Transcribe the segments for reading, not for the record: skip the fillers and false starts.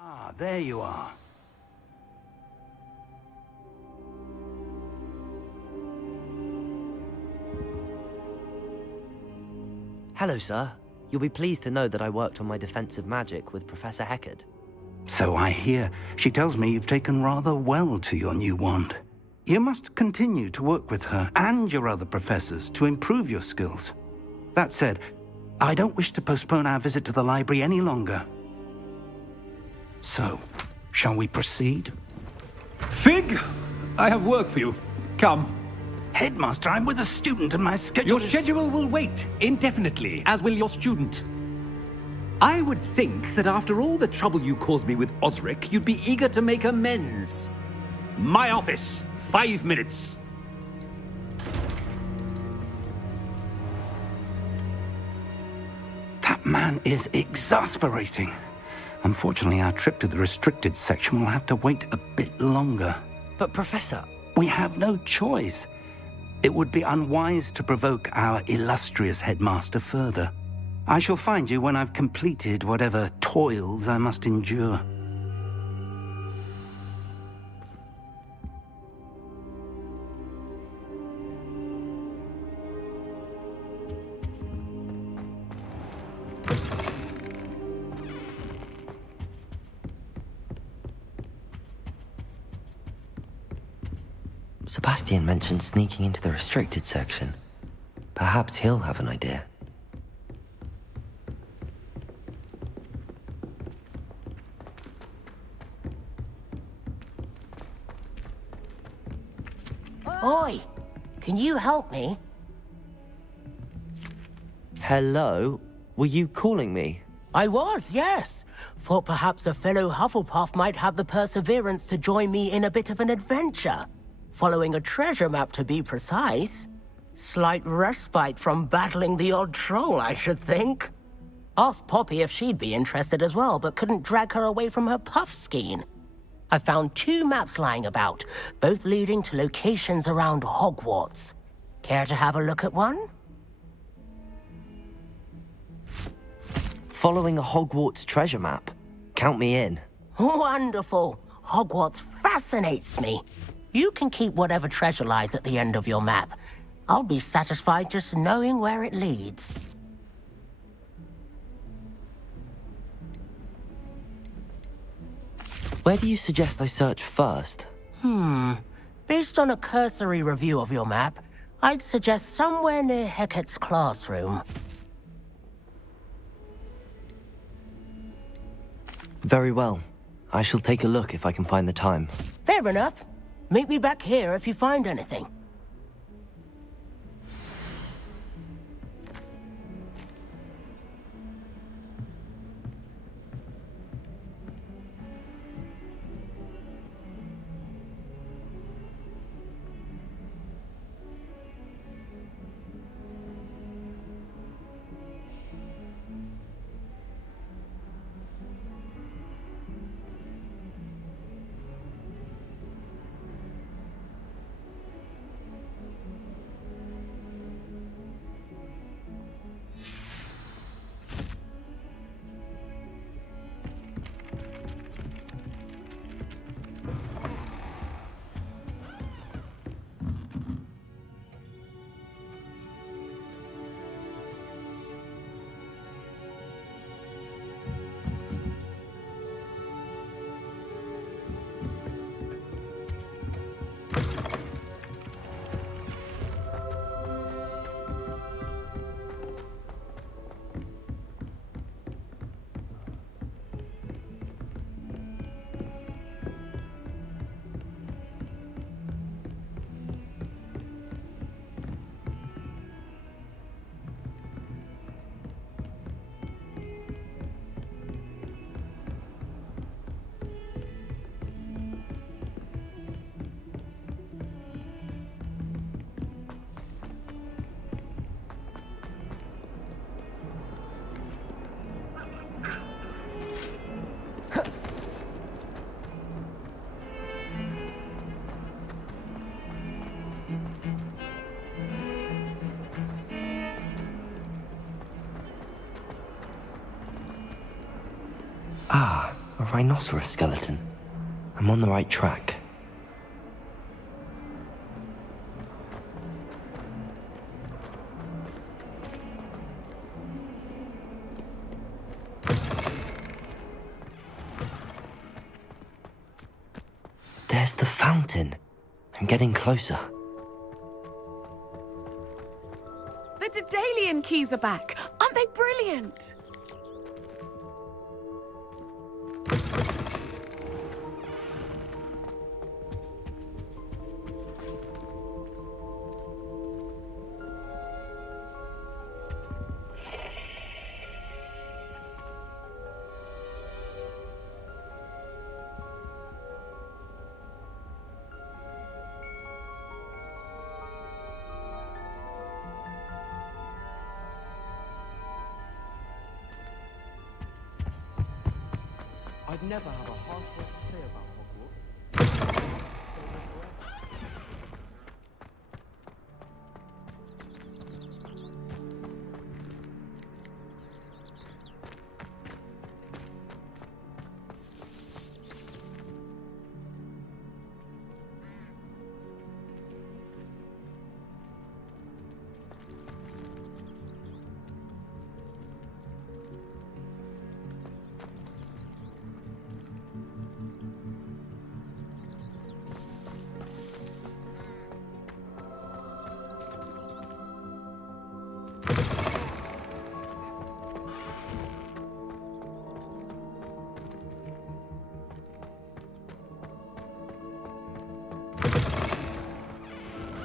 Ah, there you are. Hello, sir. You'll be pleased to know that I worked on my defensive magic with Professor Heckard. So I hear. She tells me you've taken rather well to your new wand. You must continue to work with her and your other professors to improve your skills. That said, I don't wish to postpone our visit to the library any longer. So, shall we proceed? Fig! I have work for you. Come. Headmaster, I'm with a student and my schedule Your schedule will wait indefinitely, as will your student. I would think that after all the trouble you caused me with Osric, you'd be eager to make amends. My office, 5 minutes. That man is exasperating. Unfortunately, our trip to the restricted section will have to wait a bit longer. But, Professor... We have no choice. It would be unwise to provoke our illustrious headmaster further. I shall find you when I've completed whatever toils I must endure. Sebastian mentioned sneaking into the restricted section. Perhaps he'll have an idea. Oi! Can you help me? Hello? Were you calling me? I was, yes. Thought perhaps a fellow Hufflepuff might have the perseverance to join me in a bit of an adventure. Following a treasure map, to be precise. Slight respite from battling the odd troll, I should think. Asked Poppy if she'd be interested as well, but couldn't drag her away from her puff skein. I found 2 maps lying about, both leading to locations around Hogwarts. Care to have a look at one? Following a Hogwarts treasure map. Count me in. Wonderful. Hogwarts fascinates me. You can keep whatever treasure lies at the end of your map. I'll be satisfied just knowing where it leads. Where do you suggest I search first? Based on a cursory review of your map, I'd suggest somewhere near Hecat's classroom. Very well. I shall take a look if I can find the time. Fair enough. Meet me back here if you find anything. Ah, A rhinoceros skeleton. I'm on the right track. There's the fountain. I'm getting closer. The Daedalian keys are back. Aren't they brilliant? I'd never have a half word to say about Hogwarts.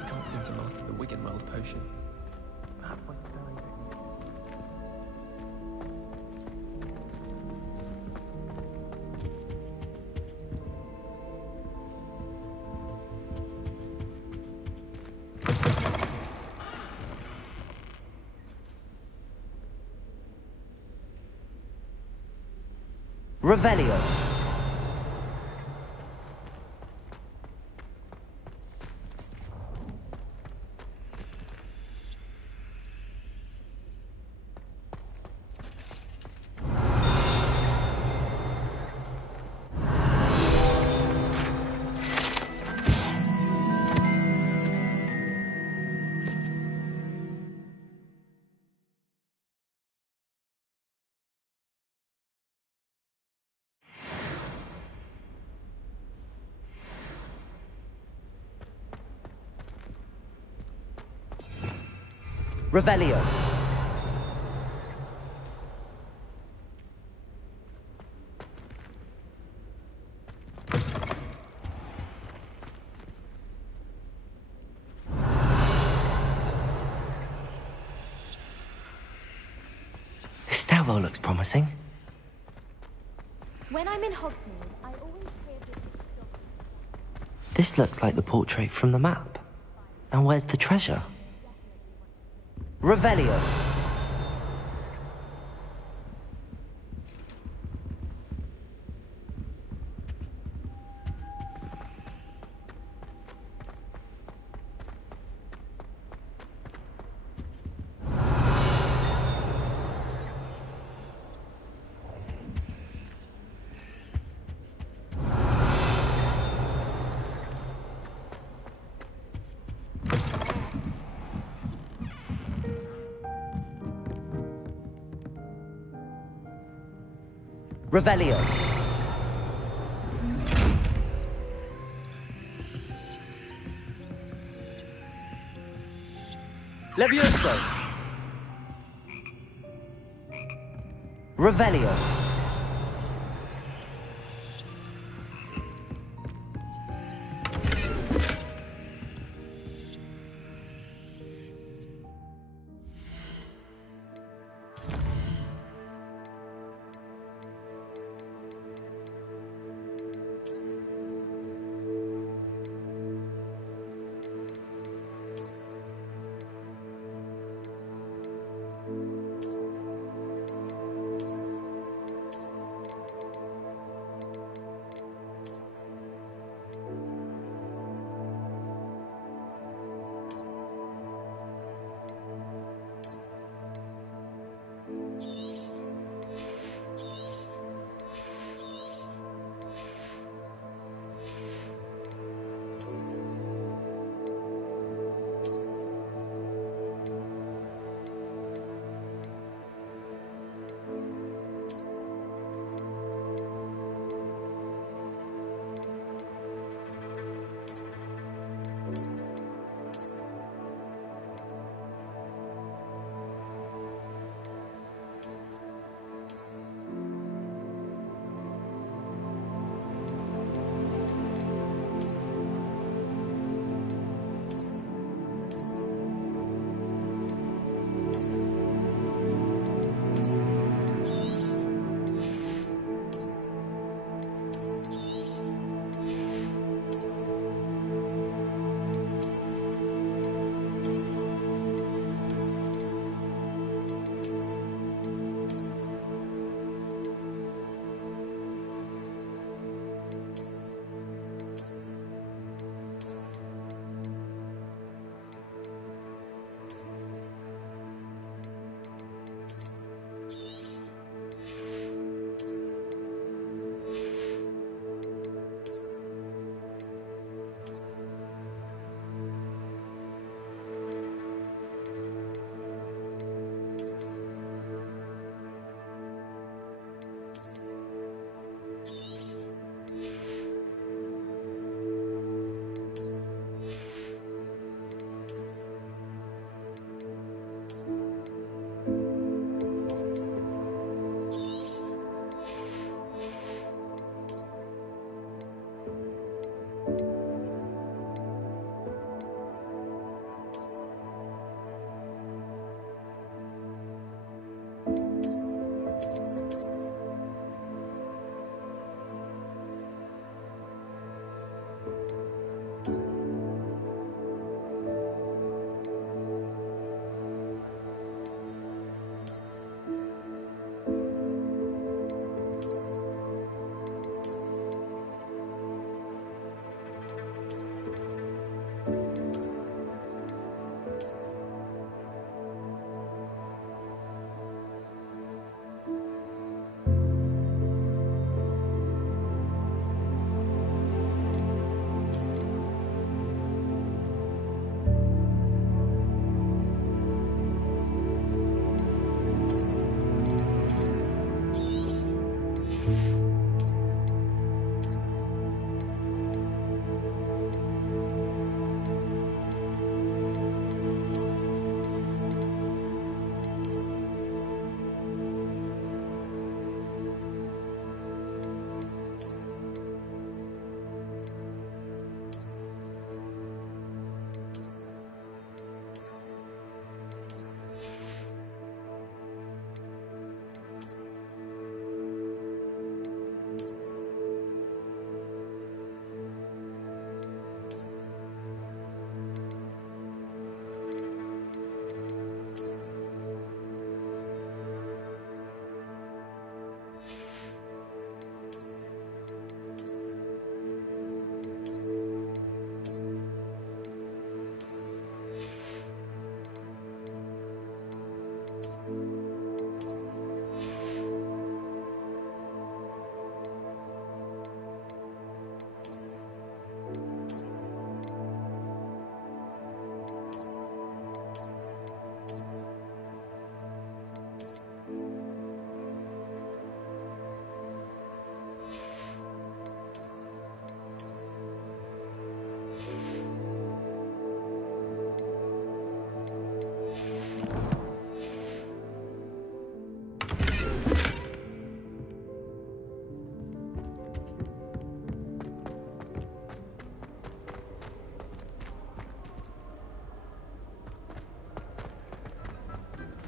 Can't seem to master the Wiggenweld potion. Perhaps my spelling technique. Revelio. Revelio. This stairwell looks promising. When I'm in Hogsmeade, I always hear this. This looks like the portrait from the map. Now where's the treasure? Revelio. Revelio. Levioso. Revelio.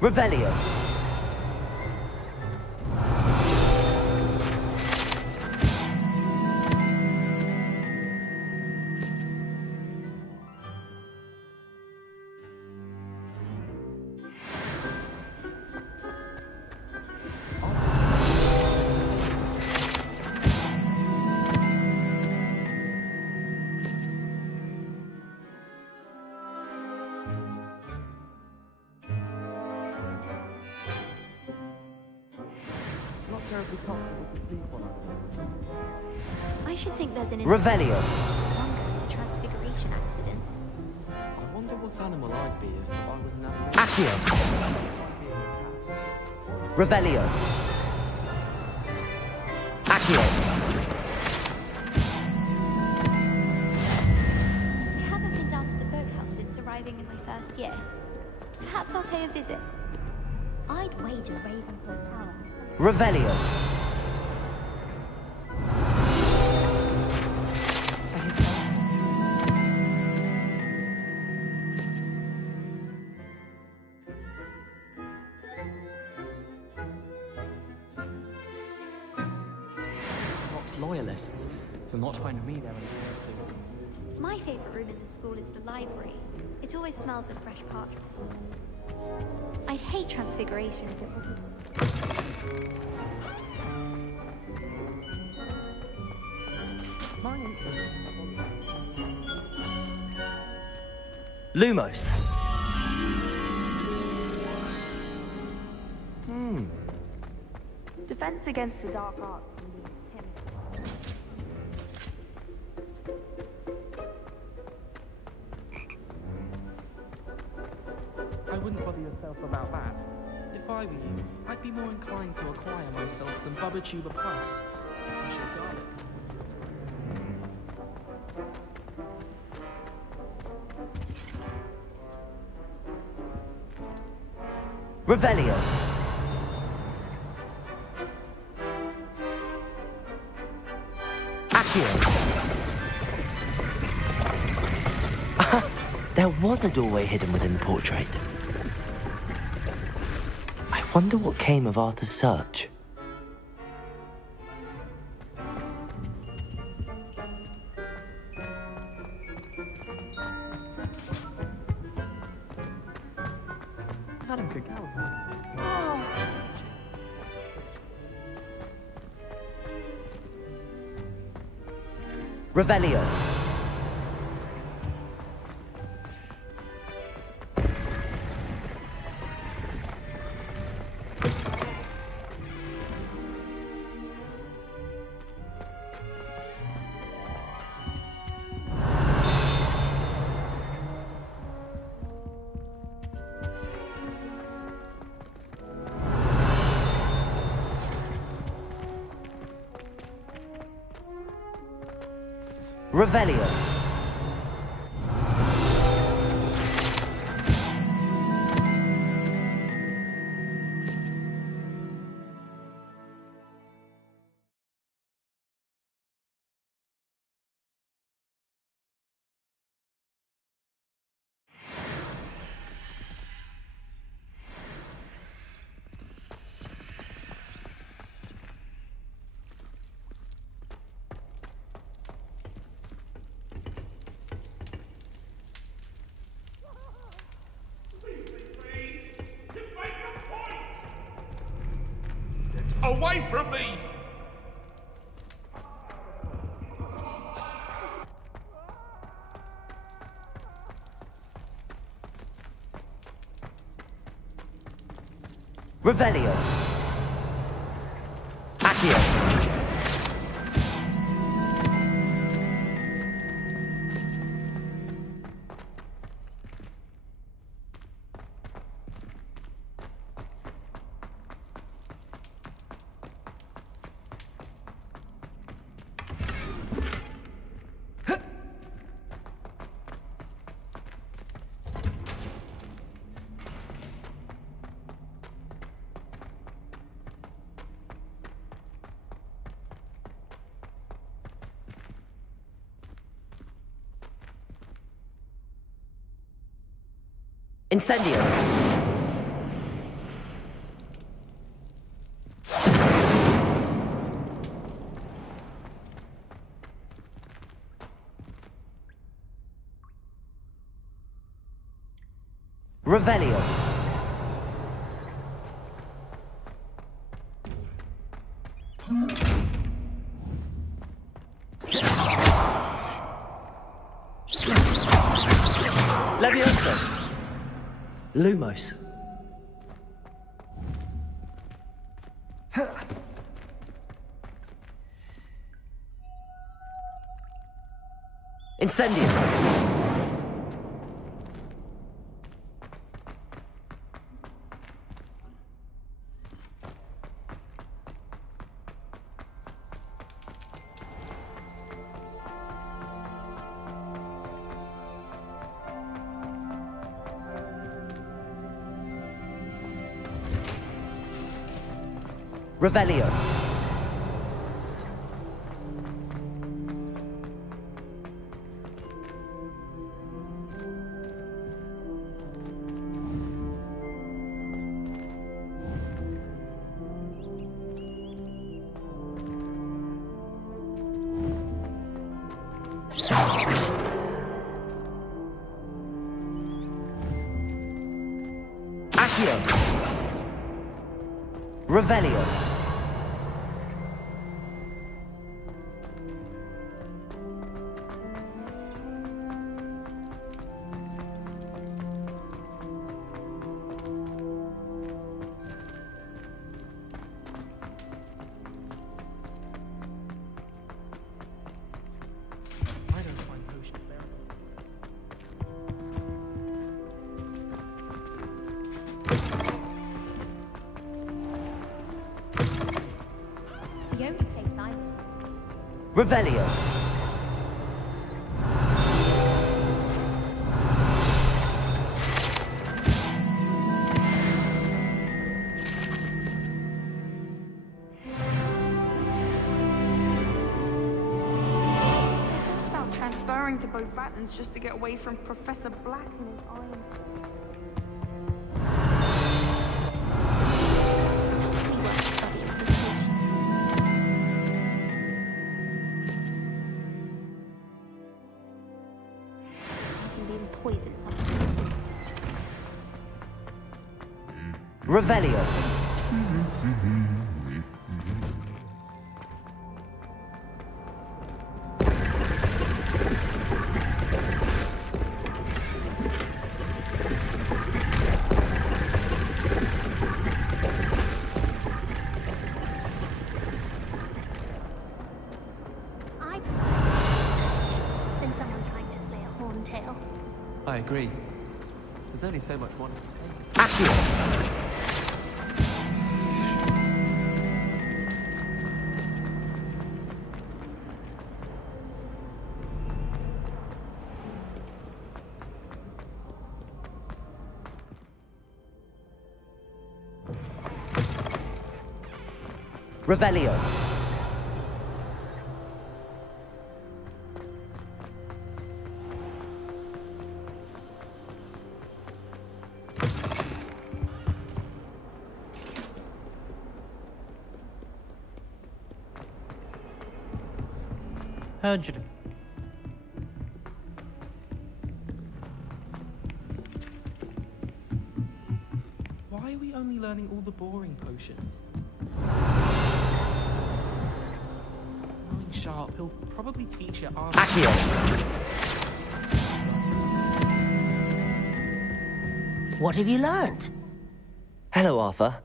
Revelio. I should think there's an Revelio. fungus or transfiguration accident. I wonder what animal I'd be if I was an animal. Accio. Revelio. Accio. I haven't been down to the boathouse since arriving in my first year. Perhaps I'll pay a visit. I'd wager Ravenhill Tower. Revelio. Not loyalists for not finding me there. My favourite room in the school is the library. It always smells of fresh parchment. I'd hate transfiguration if it wasn't. Lumos. Defense against the dark arts can be intense. I wouldn't bother yourself about that. If I were you, I'd be more inclined to acquire myself some Bubba Tuber Plus. Fresh garlic. Revelio. Accio. There was a doorway hidden within the portrait. I wonder what came of Arthur's search. Madam could go. Revelio. Revelio. Away from me! Revelio. Accio. Incendio. Revelio. Leviosa. Lumos. Incendio. Revelio. Accio. Revelio. I don't find potions bearable. The only place I live. Revelio. About transferring to both Battens just to get away from Professor Black and his iron. Exactly what I'm studying for school. I've been poisoned something. Revelio. I than someone trying to slay a horntail. I agree. There's only so much one can take. Accio. Revelio. How'd you do? Why are we only learning all the boring potions? Knowing Sharp, he'll probably teach it after. Accio. What have you learned? Hello, Arthur.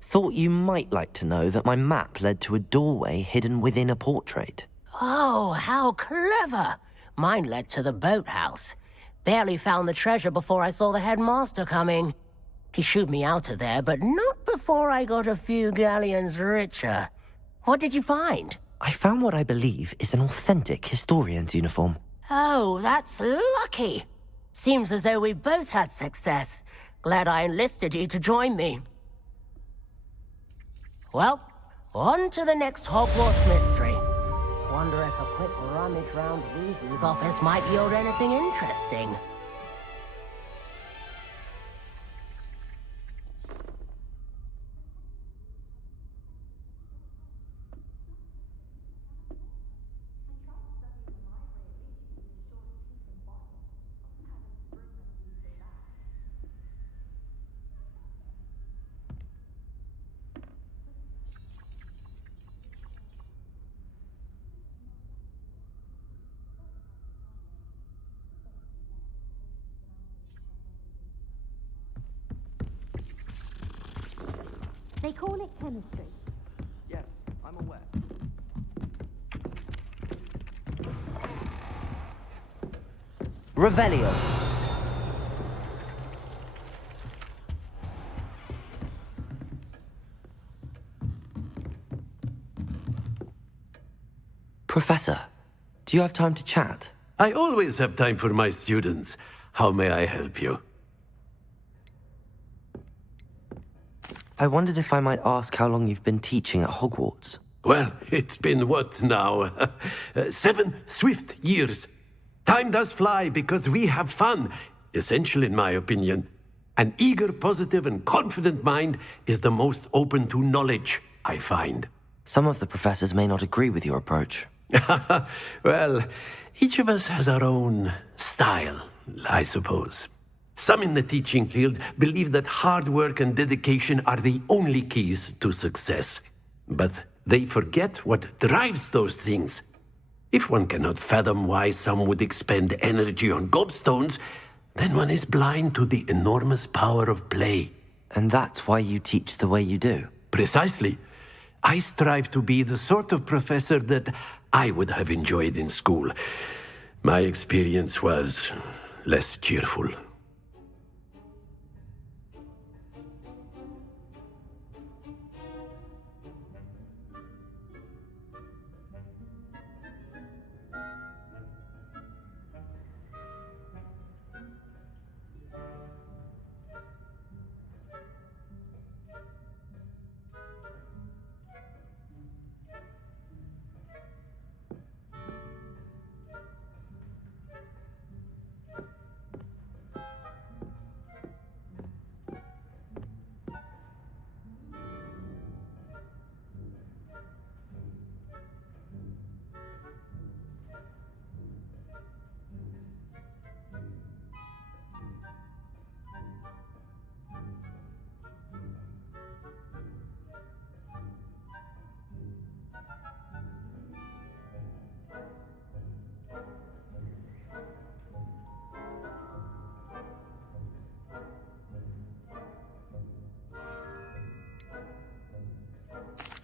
Thought you might like to know that my map led to a doorway hidden within a portrait. Oh, how clever! Mine led to the boathouse. Barely found the treasure before I saw the headmaster coming. He shooed me out of there, but not before I got a few galleons richer. What did you find? I found what I believe is an authentic historian's uniform. Oh, that's lucky. Seems as though we both had success. Glad I enlisted you to join me. Well, on to the next Hogwarts mystery. Wonder if a quick rummage round Weasley's office might yield anything interesting. They call it chemistry. Yes, I'm aware. Revelio. Professor, do you have time to chat? I always have time for my students. How may I help you? I wondered if I might ask how long you've been teaching at Hogwarts. Well, it's been what now? 7 swift years. Time does fly because we have fun. Essential in my opinion. An eager, positive, and confident mind is the most open to knowledge, I find. Some of the professors may not agree with your approach. Well, each of us has our own style, I suppose. Some in the teaching field believe that hard work and dedication are the only keys to success. But they forget what drives those things. If one cannot fathom why some would expend energy on gobstones, then one is blind to the enormous power of play. And that's why you teach the way you do? Precisely. I strive to be the sort of professor that I would have enjoyed in school. My experience was less cheerful.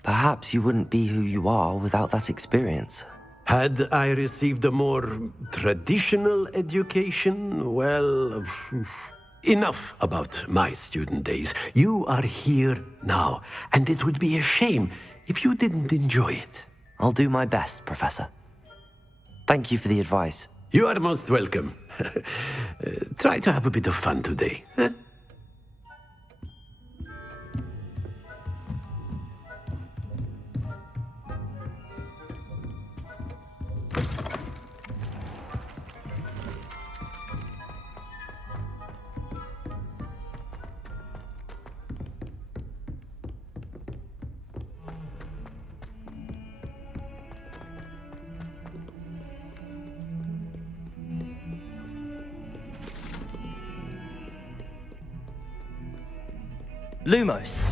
Perhaps you wouldn't be who you are without that experience. Had I received a more traditional education, well, enough about my student days. You are here now, and it would be a shame if you didn't enjoy it. I'll do my best, Professor. Thank you for the advice. You are most welcome. Try to have a bit of fun today. Huh? Lumos.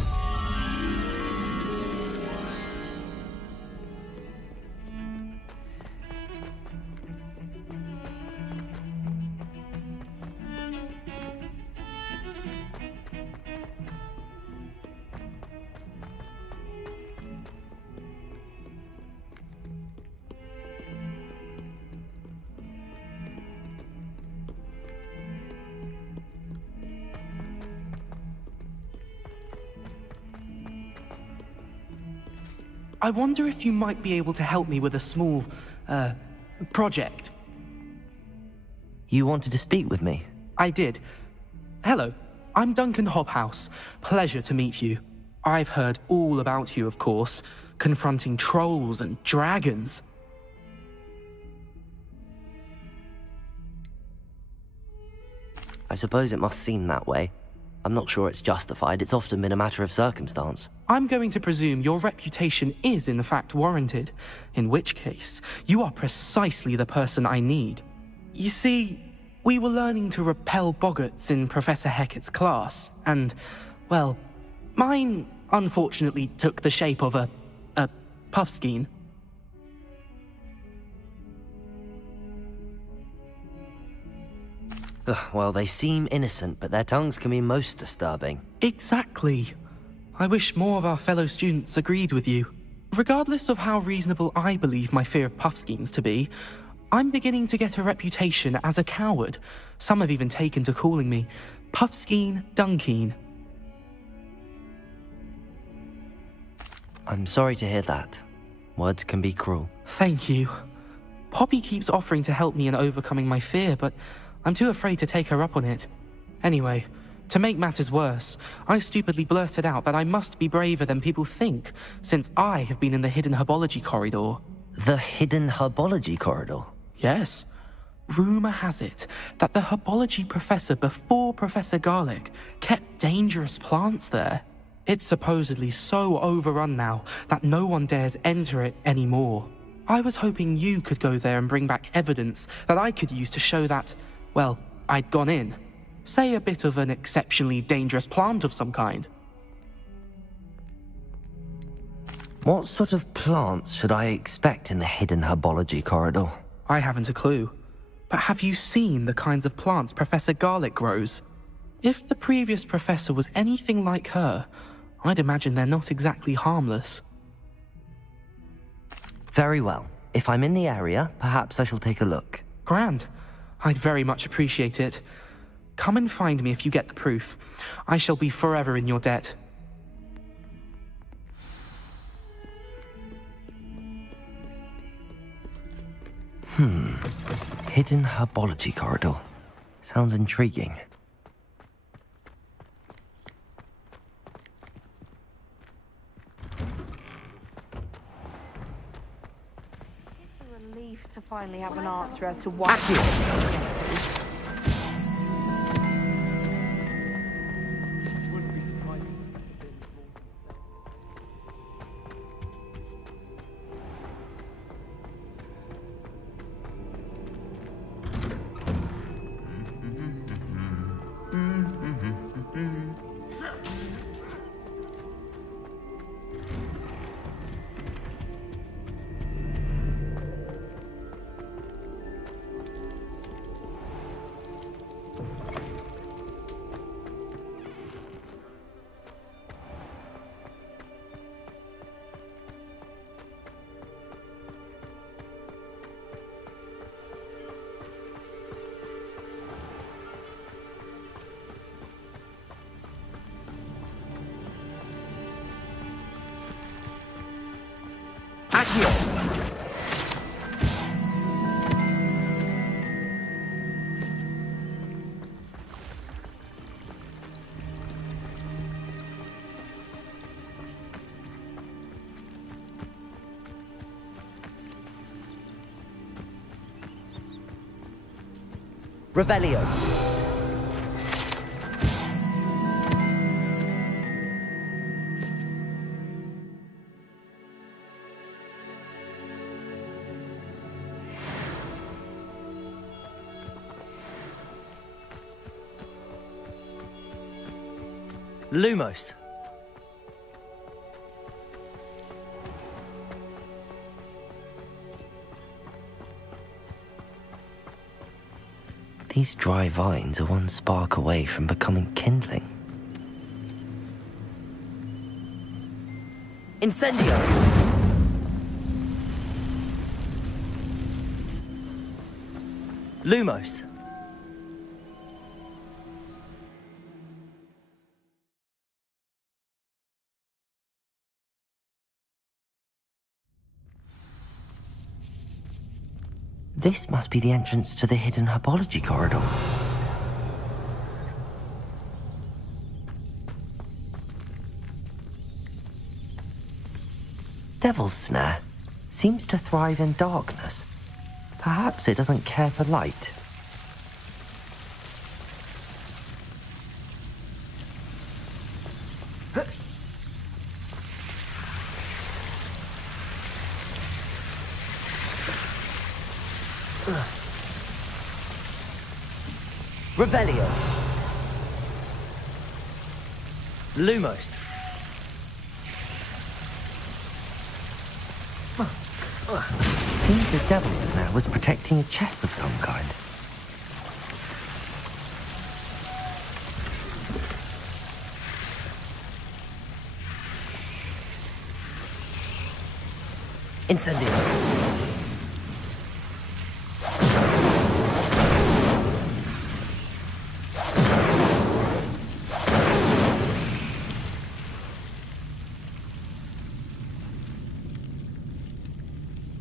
I wonder if you might be able to help me with a small, project. You wanted to speak with me? I did. Hello, I'm Duncan Hobhouse. Pleasure to meet you. I've heard all about you, of course, confronting trolls and dragons. I suppose it must seem that way. I'm not sure it's justified. It's often been a matter of circumstance. I'm going to presume your reputation is in fact warranted, in which case, you are precisely the person I need. You see, we were learning to repel boggarts in Professor Hecat's class, and, well, mine unfortunately took the shape of a puffskein. Ugh, well, they seem innocent, but their tongues can be most disturbing. Exactly. I wish more of our fellow students agreed with you. Regardless of how reasonable I believe my fear of Puffskeins to be, I'm beginning to get a reputation as a coward. Some have even taken to calling me Puffskeen Dunkeen. I'm sorry to hear that. Words can be cruel. Thank you. Poppy keeps offering to help me in overcoming my fear, but I'm too afraid to take her up on it. Anyway, to make matters worse, I stupidly blurted out that I must be braver than people think, since I have been in the hidden herbology corridor. The hidden herbology corridor? Yes. Rumor has it that the herbology professor before Professor Garlic kept dangerous plants there. It's supposedly so overrun now that no one dares enter it anymore. I was hoping you could go there and bring back evidence that I could use to show that, well, I'd gone in. Say a bit of an exceptionally dangerous plant of some kind. What sort of plants should I expect in the hidden herbology corridor? I haven't a clue. But have you seen the kinds of plants Professor Garlic grows? If the previous professor was anything like her, I'd imagine they're not exactly harmless. Very well. If I'm in the area, perhaps I shall take a look. Grand. I'd very much appreciate it. Come and find me if you get the proof. I shall be forever in your debt. Hidden herbology corridor. Sounds intriguing. It's a relief to finally have an answer as to why. Revelio. Lumos. These dry vines are one spark away from becoming kindling. Incendio! Lumos. This must be the entrance to the hidden herbology corridor. Devil's Snare seems to thrive in darkness. Perhaps it doesn't care for light. Revelio. Lumos. Seems the Devil's Snare was protecting a chest of some kind. Incendio.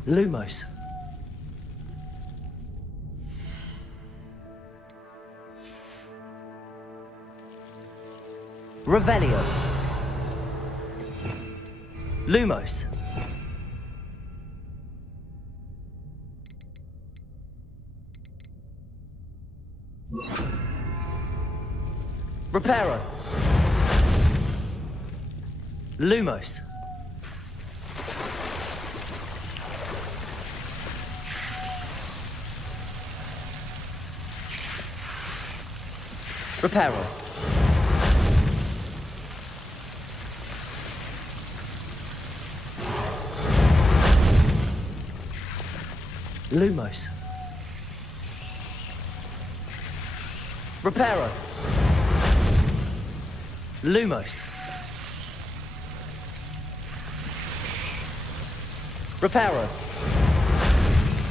Lumos. Revelio. Lumos. Reparo. Lumos. Reparo. Lumos. Reparo. Lumos. Reparo.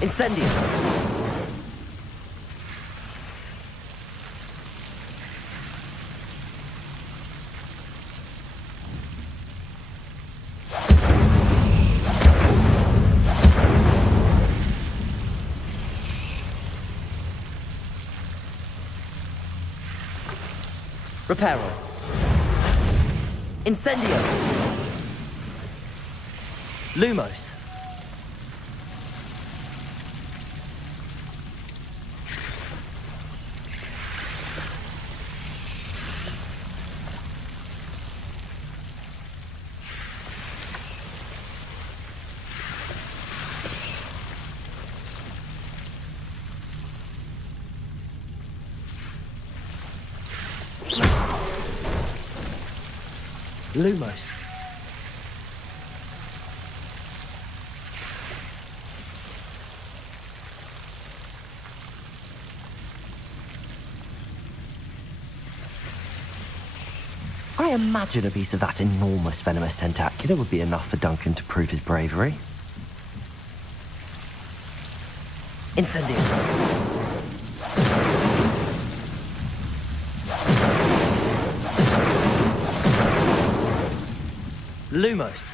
Incendio. Reparo. Incendio. Lumos. Lumos. I imagine a piece of that enormous venomous tentacular would be enough for Duncan to prove his bravery. Incendio. Lumos.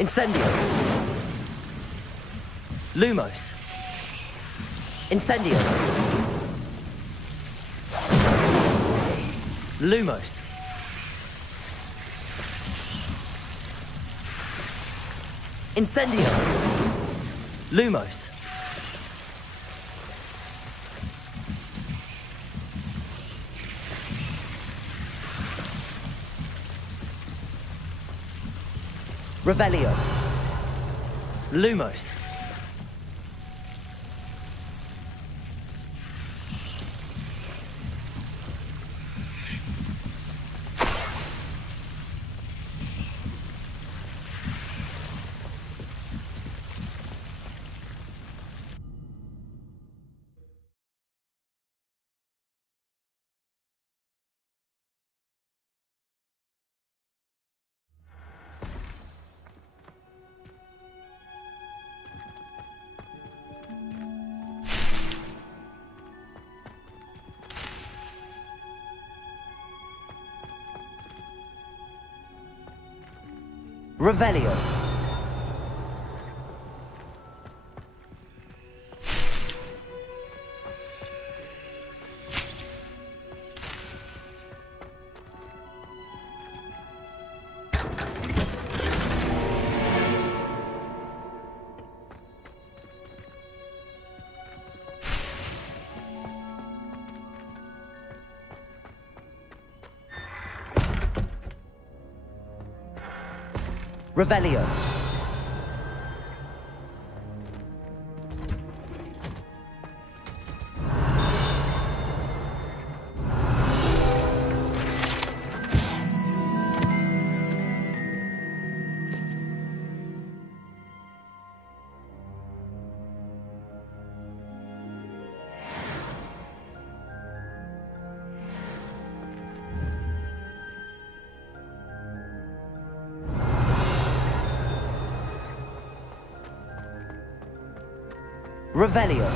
Incendio. Lumos. Incendio. Lumos. Incendio. Lumos. Revelio. Lumos. Revelio. Revelio. Revelio.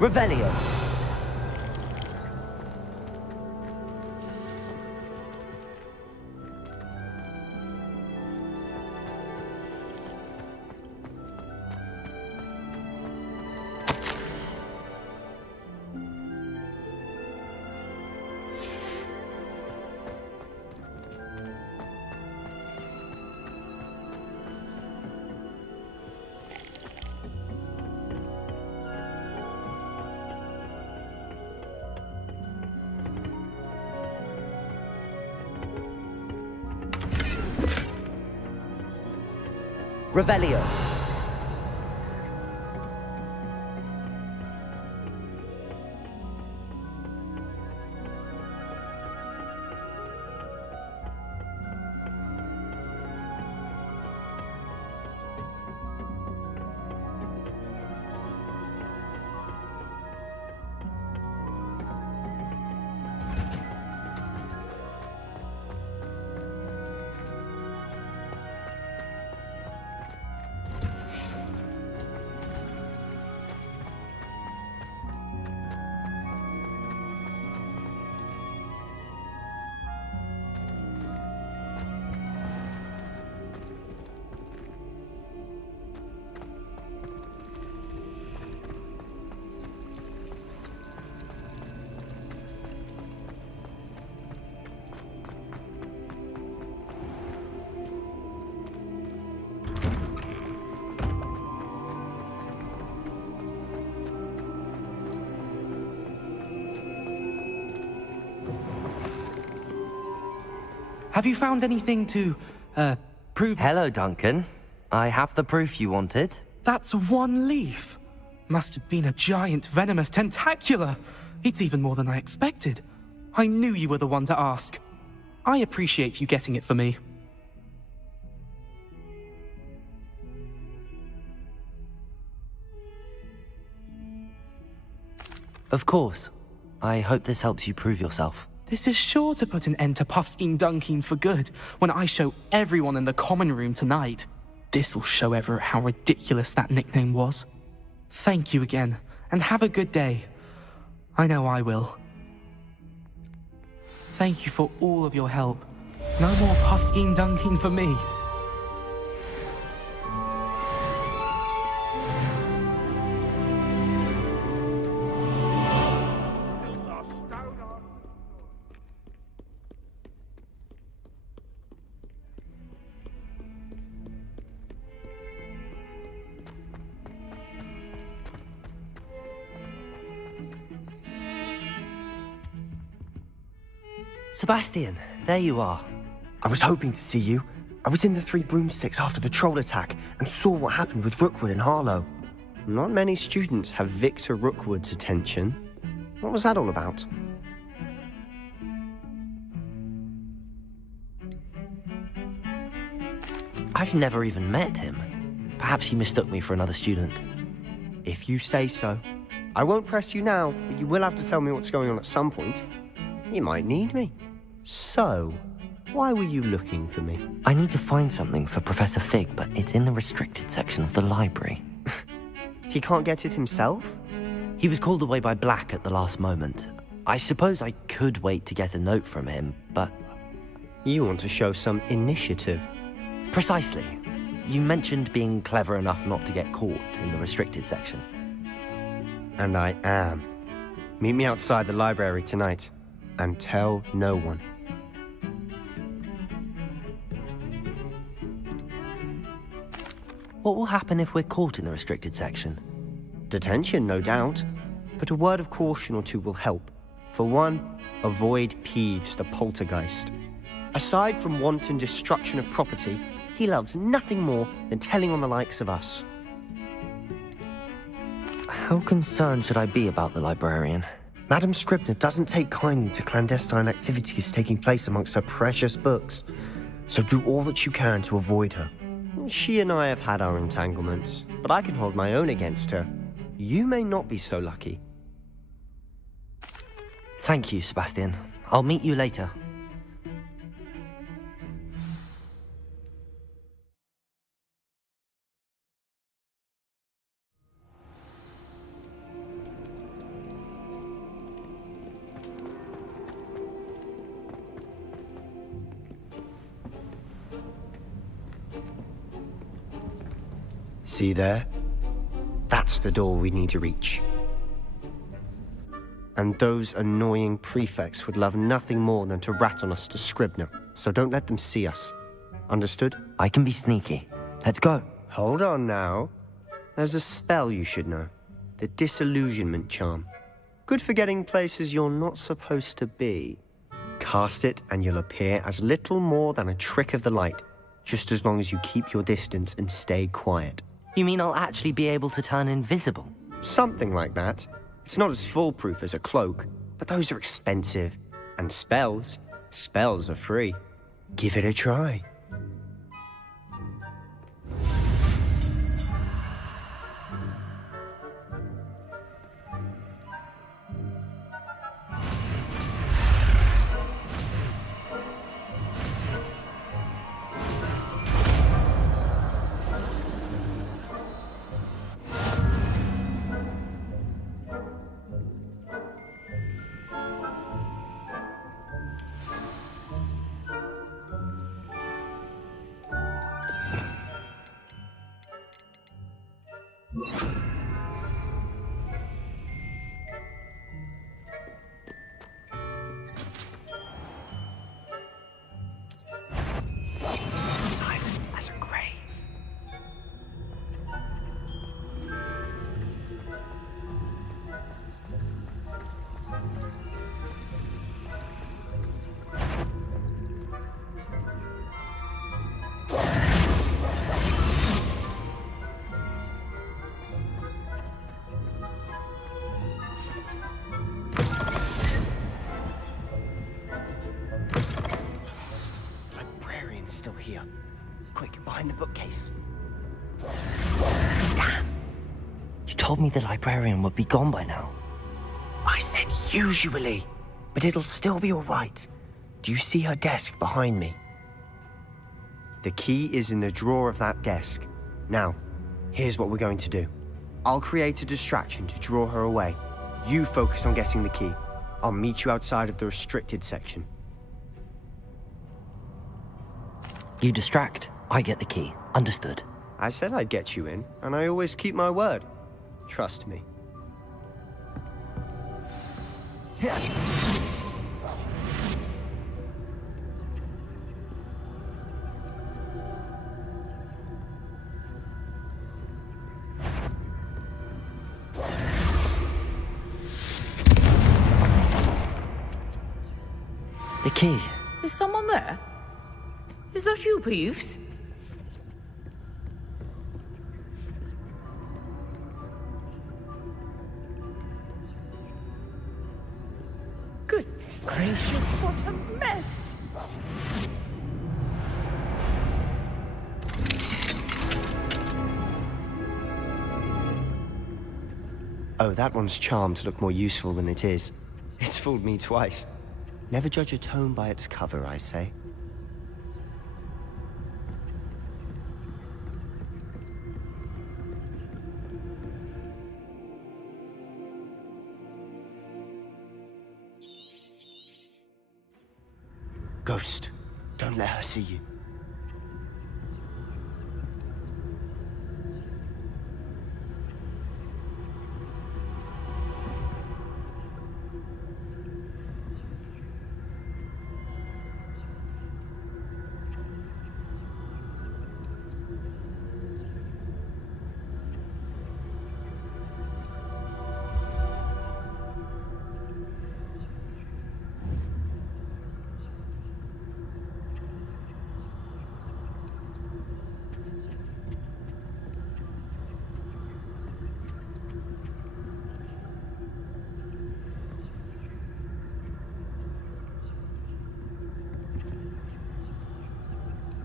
Revelio. Revelio. Have you found anything to, prove— Hello, Duncan. I have the proof you wanted. That's one leaf. Must have been a giant venomous tentacula. It's even more than I expected. I knew you were the one to ask. I appreciate you getting it for me. Of course. I hope this helps you prove yourself. This is sure to put an end to Puffskein Dunkeen for good when I show everyone in the common room tonight. This'll show Everett how ridiculous that nickname was. Thank you again, and have a good day. I know I will. Thank you for all of your help. No more Puffskein Dunkeen for me. Sebastian, there you are. I was hoping to see you. I was in the Three Broomsticks after the troll attack and saw what happened with Rookwood and Harlow. Not many students have Victor Rookwood's attention. What was that all about? I've never even met him. Perhaps he mistook me for another student. If you say so. I won't press you now, but you will have to tell me what's going on at some point. You might need me. So, why were you looking for me? I need to find something for Professor Fig, but it's in the restricted section of the library. He can't get it himself? He was called away by Black at the last moment. I suppose I could wait to get a note from him, but... You want to show some initiative. Precisely. You mentioned being clever enough not to get caught in the restricted section. And I am. Meet me outside the library tonight, and tell no one. What will happen if we're caught in the restricted section? Detention, no doubt. But a word of caution or two will help. For one, avoid Peeves the poltergeist. Aside from wanton destruction of property, he loves nothing more than telling on the likes of us. How concerned should I be about the librarian? Madam Scribner doesn't take kindly to clandestine activities taking place amongst her precious books, so do all that you can to avoid her. She and I have had our entanglements, but I can hold my own against her. You may not be so lucky. Thank you, Sebastian. I'll meet you later. See there? That's the door we need to reach. And those annoying prefects would love nothing more than to rat on us to Scribner, so don't let them see us. Understood? I can be sneaky. Let's go. Hold on now. There's a spell you should know. The Disillusionment Charm. Good for getting places you're not supposed to be. Cast it and you'll appear as little more than a trick of the light, just as long as you keep your distance and stay quiet. You mean I'll actually be able to turn invisible? Something like that. It's not as foolproof as a cloak, but those are expensive. And spells are free. Give it a try. Silent as a grave. Librarian's still here. Quick, behind the bookcase. Damn! You told me the librarian would be gone by now. I said usually, but it'll still be all right. Do you see her desk behind me? The key is in the drawer of that desk. Now, here's what we're going to do. I'll create a distraction to draw her away. You focus on getting the key. I'll meet you outside of the restricted section. You distract, I get the key. Understood. I said I'd get you in, and I always keep my word. Trust me. The key. Is someone there? Is that you, Peeves? Goodness gracious, what a mess! Oh, that one's charmed to look more useful than it is. It's fooled me twice. Never judge a tome by its cover, I say. Ghost, don't let her see you.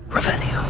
Revelio.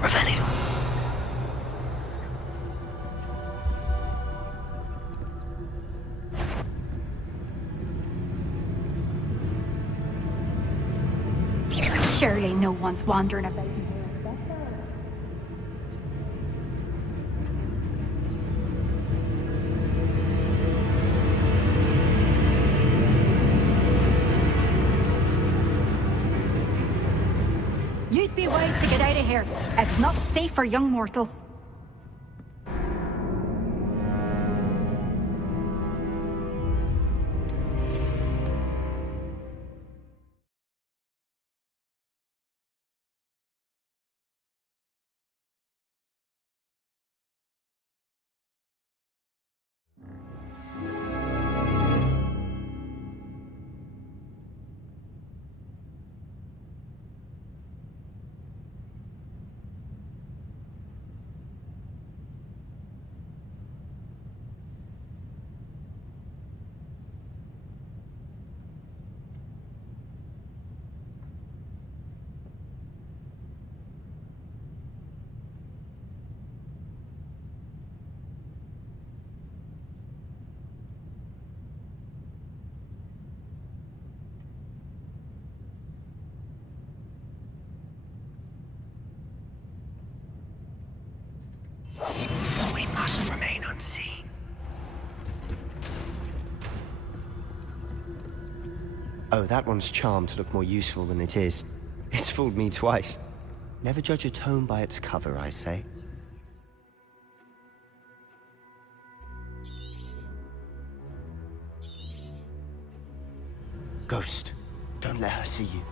Revelio. Surely no one's wandering about here. You'd be wise to get out of here. It's not safe for young mortals. We must remain unseen. Oh, that one's charmed to look more useful than it is. It's fooled me twice. Never judge a tome by its cover, I say. Ghost, don't let her see you.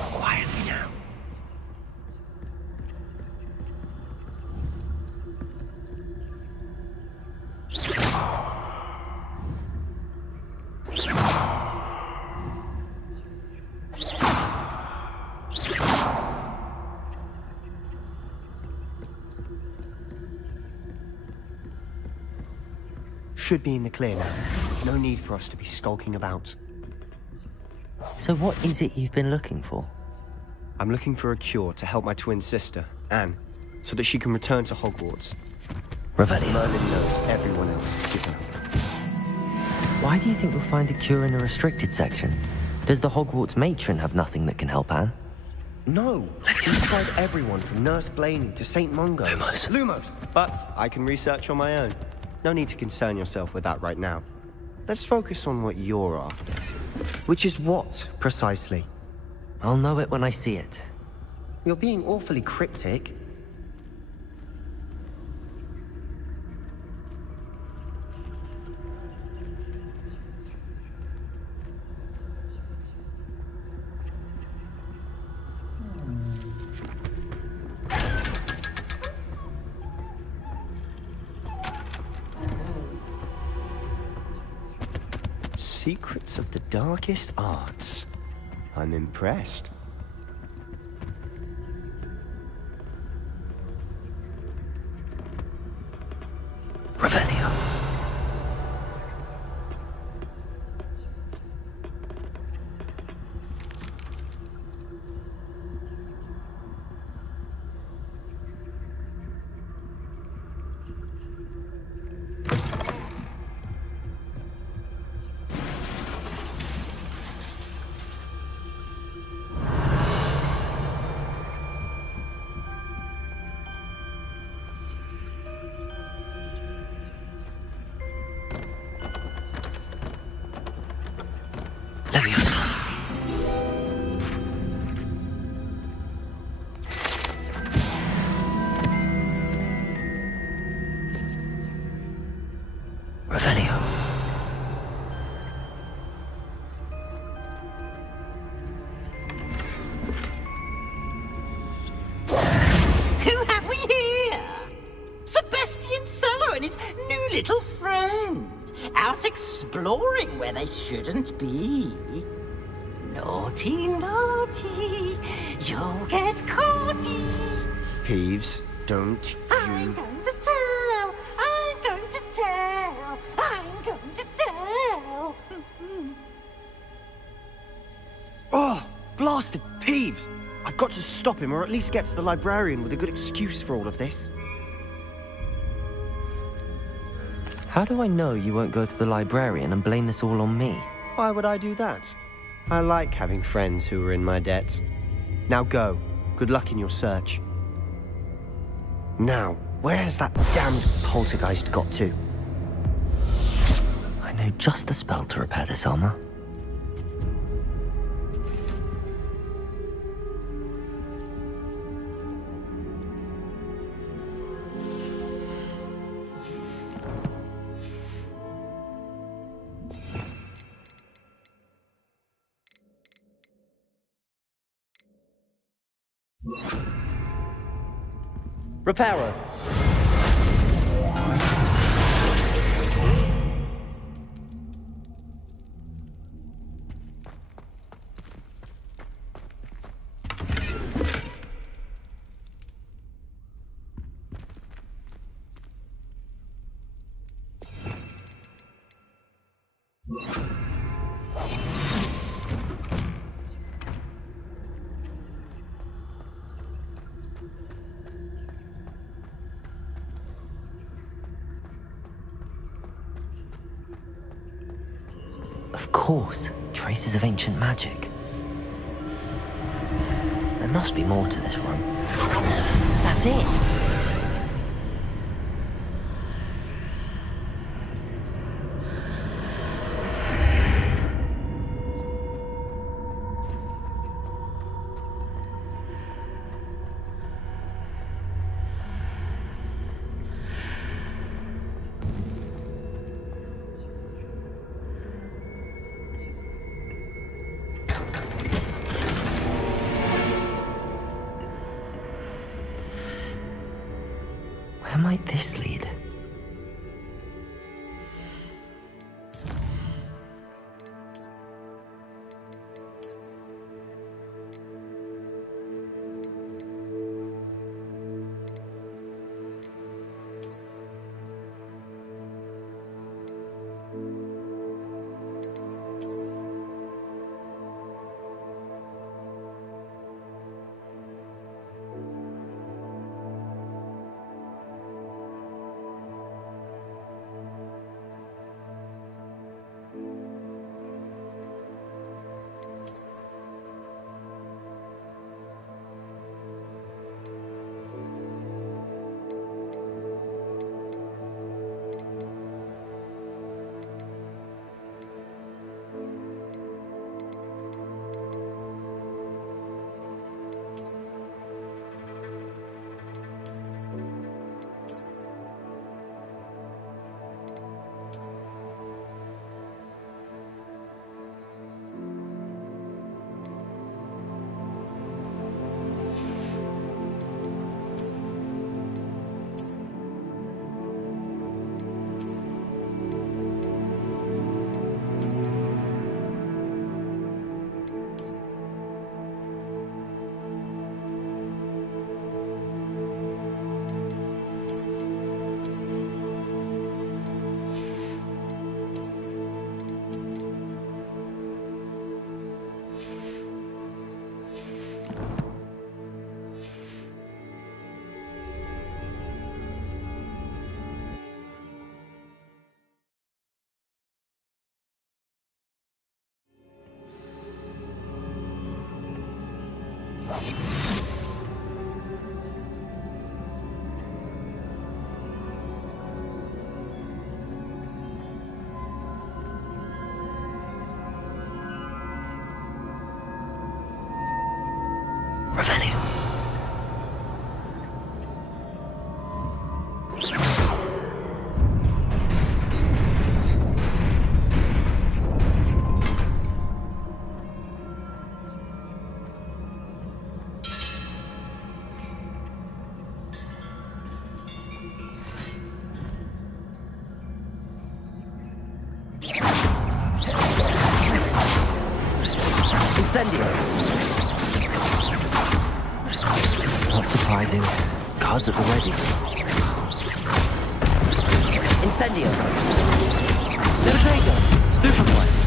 Quietly now. Should be in the clear now. No need for us to be skulking about. So what is it you've been looking for? I'm looking for a cure to help my twin sister, Anne, so that she can return to Hogwarts. As Revelio. Merlin knows, everyone else is given up. Why do you think you'll find a cure in the restricted section? Does the Hogwarts matron have nothing that can help Anne? No! Inside everyone from Nurse Blaney to St. Mungo. Lumos! But I can research on my own. No need to concern yourself with that right now. Let's focus on what you're after. Which is what, precisely? I'll know it when I see it. You're being awfully cryptic. Secrets of the darkest arts. I'm impressed. Revelio. Leviosa. Revelio. Who have we here? Sebastian Sallow and his new little friend. Out exploring where they shouldn't be. Naughty, naughty. You'll get caughty. Peeves, don't I'm going to tell. I'm going to tell. I'm going to tell. Oh, blasted Peeves! I've got to stop him, or at least get to the librarian with a good excuse for all of this. How do I know you won't go to the librarian and blame this all on me? Why would I do that? I like having friends who are in my debt. Now go. Good luck in your search. Now, where's that damned poltergeist got to? I know just the spell to repair this armor. Reparo. Of course, traces of ancient magic. There must be more to this room. That's it! Where might this lead? Revelio. Incendio! Not surprising. Cards at the ready. Incendio! Levitator! Stupefy!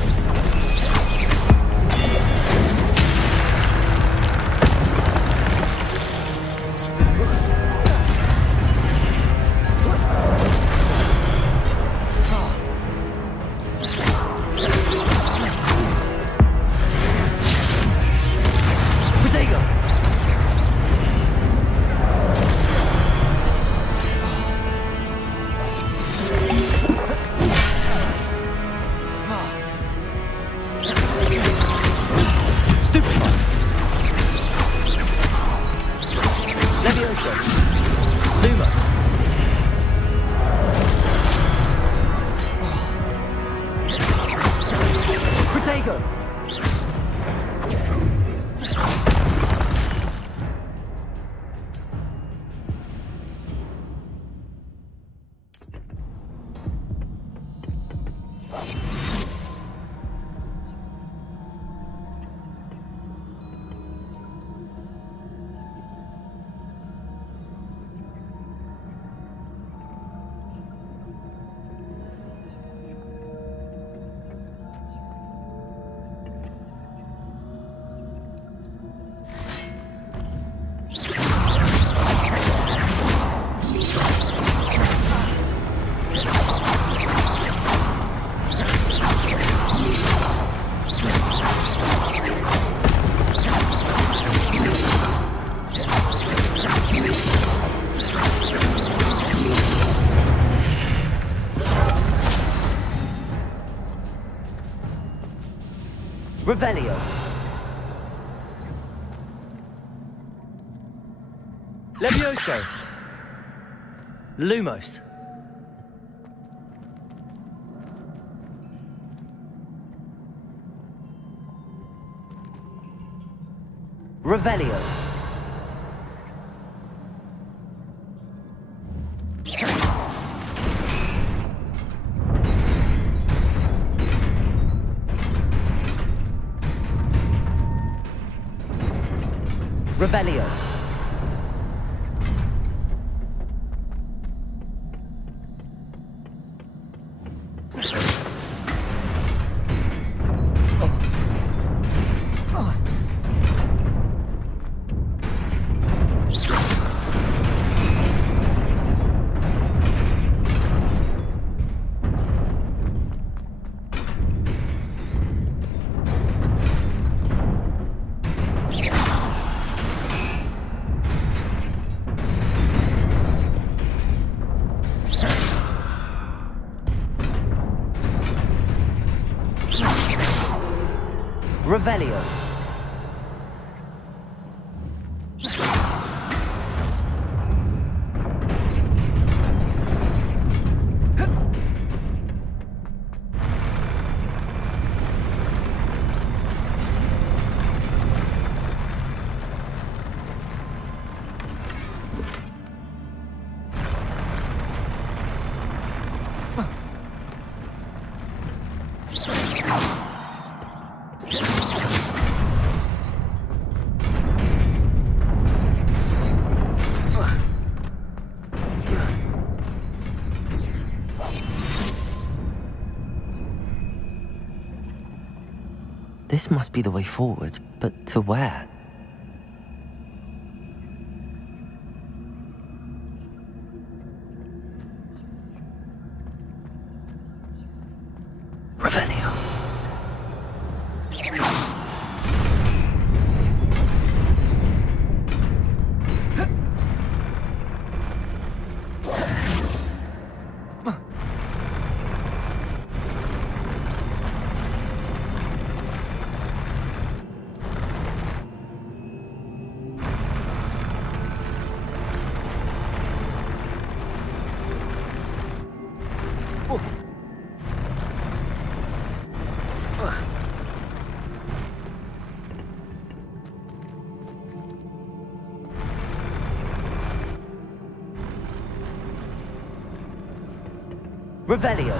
Revelio. Levioso. Lumos. Revelio. Revelio. Revelio. This must be the way forward, but to where? Revelio. Revelio.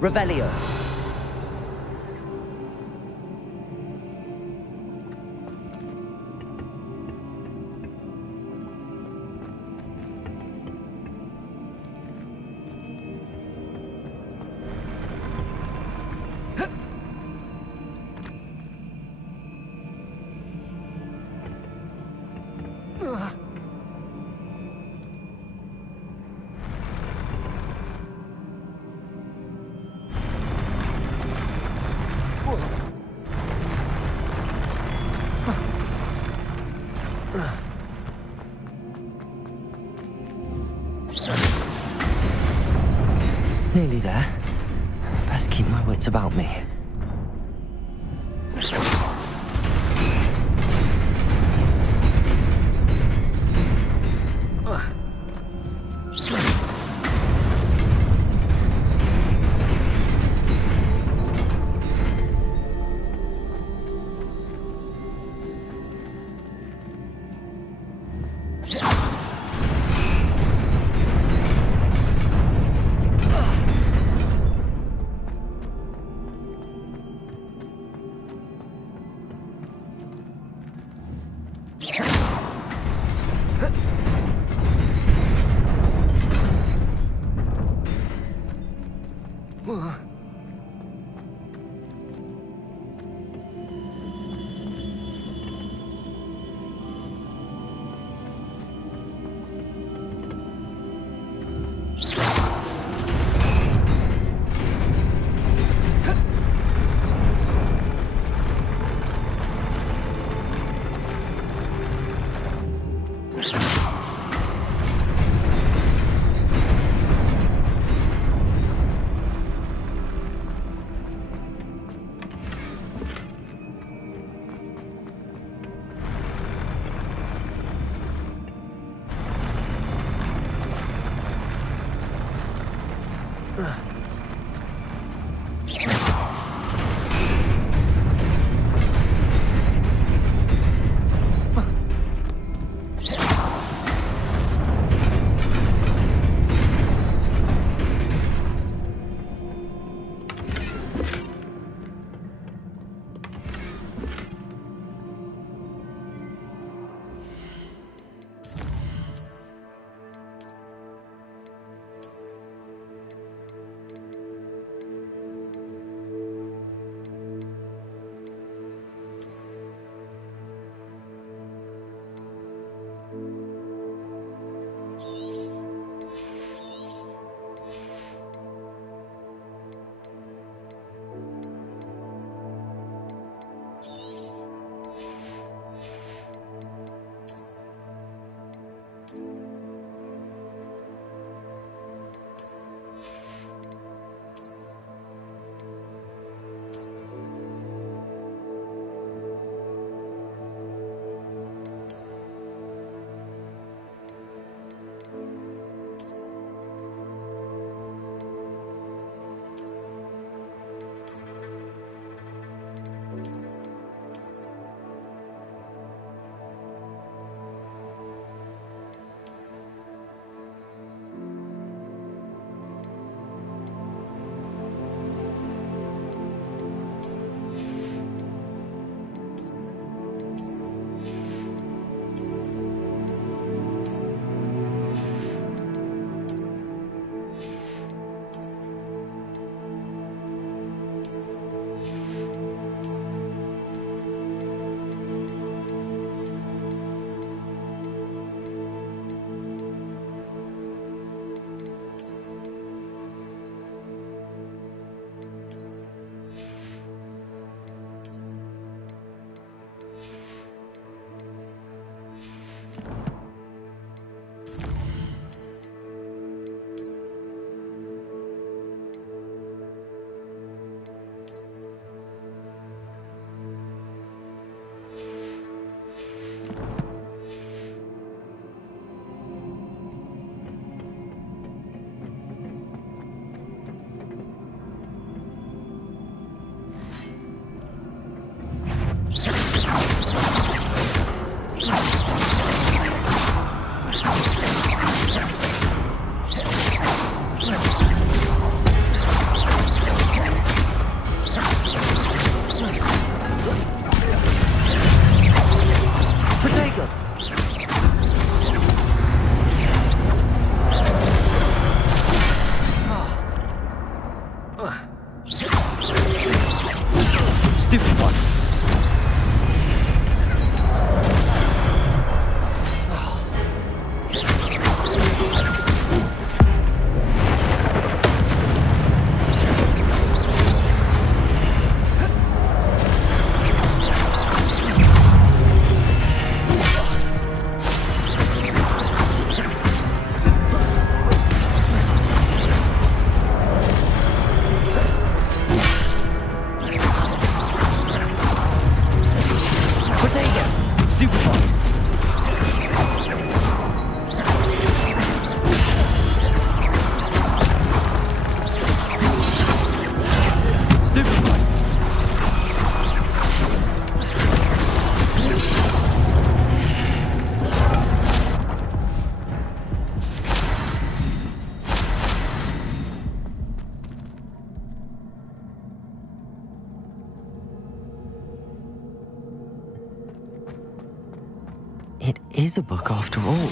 Revelio. Nearly there. Best keep my wits about me. Stupid one! It is a book after all.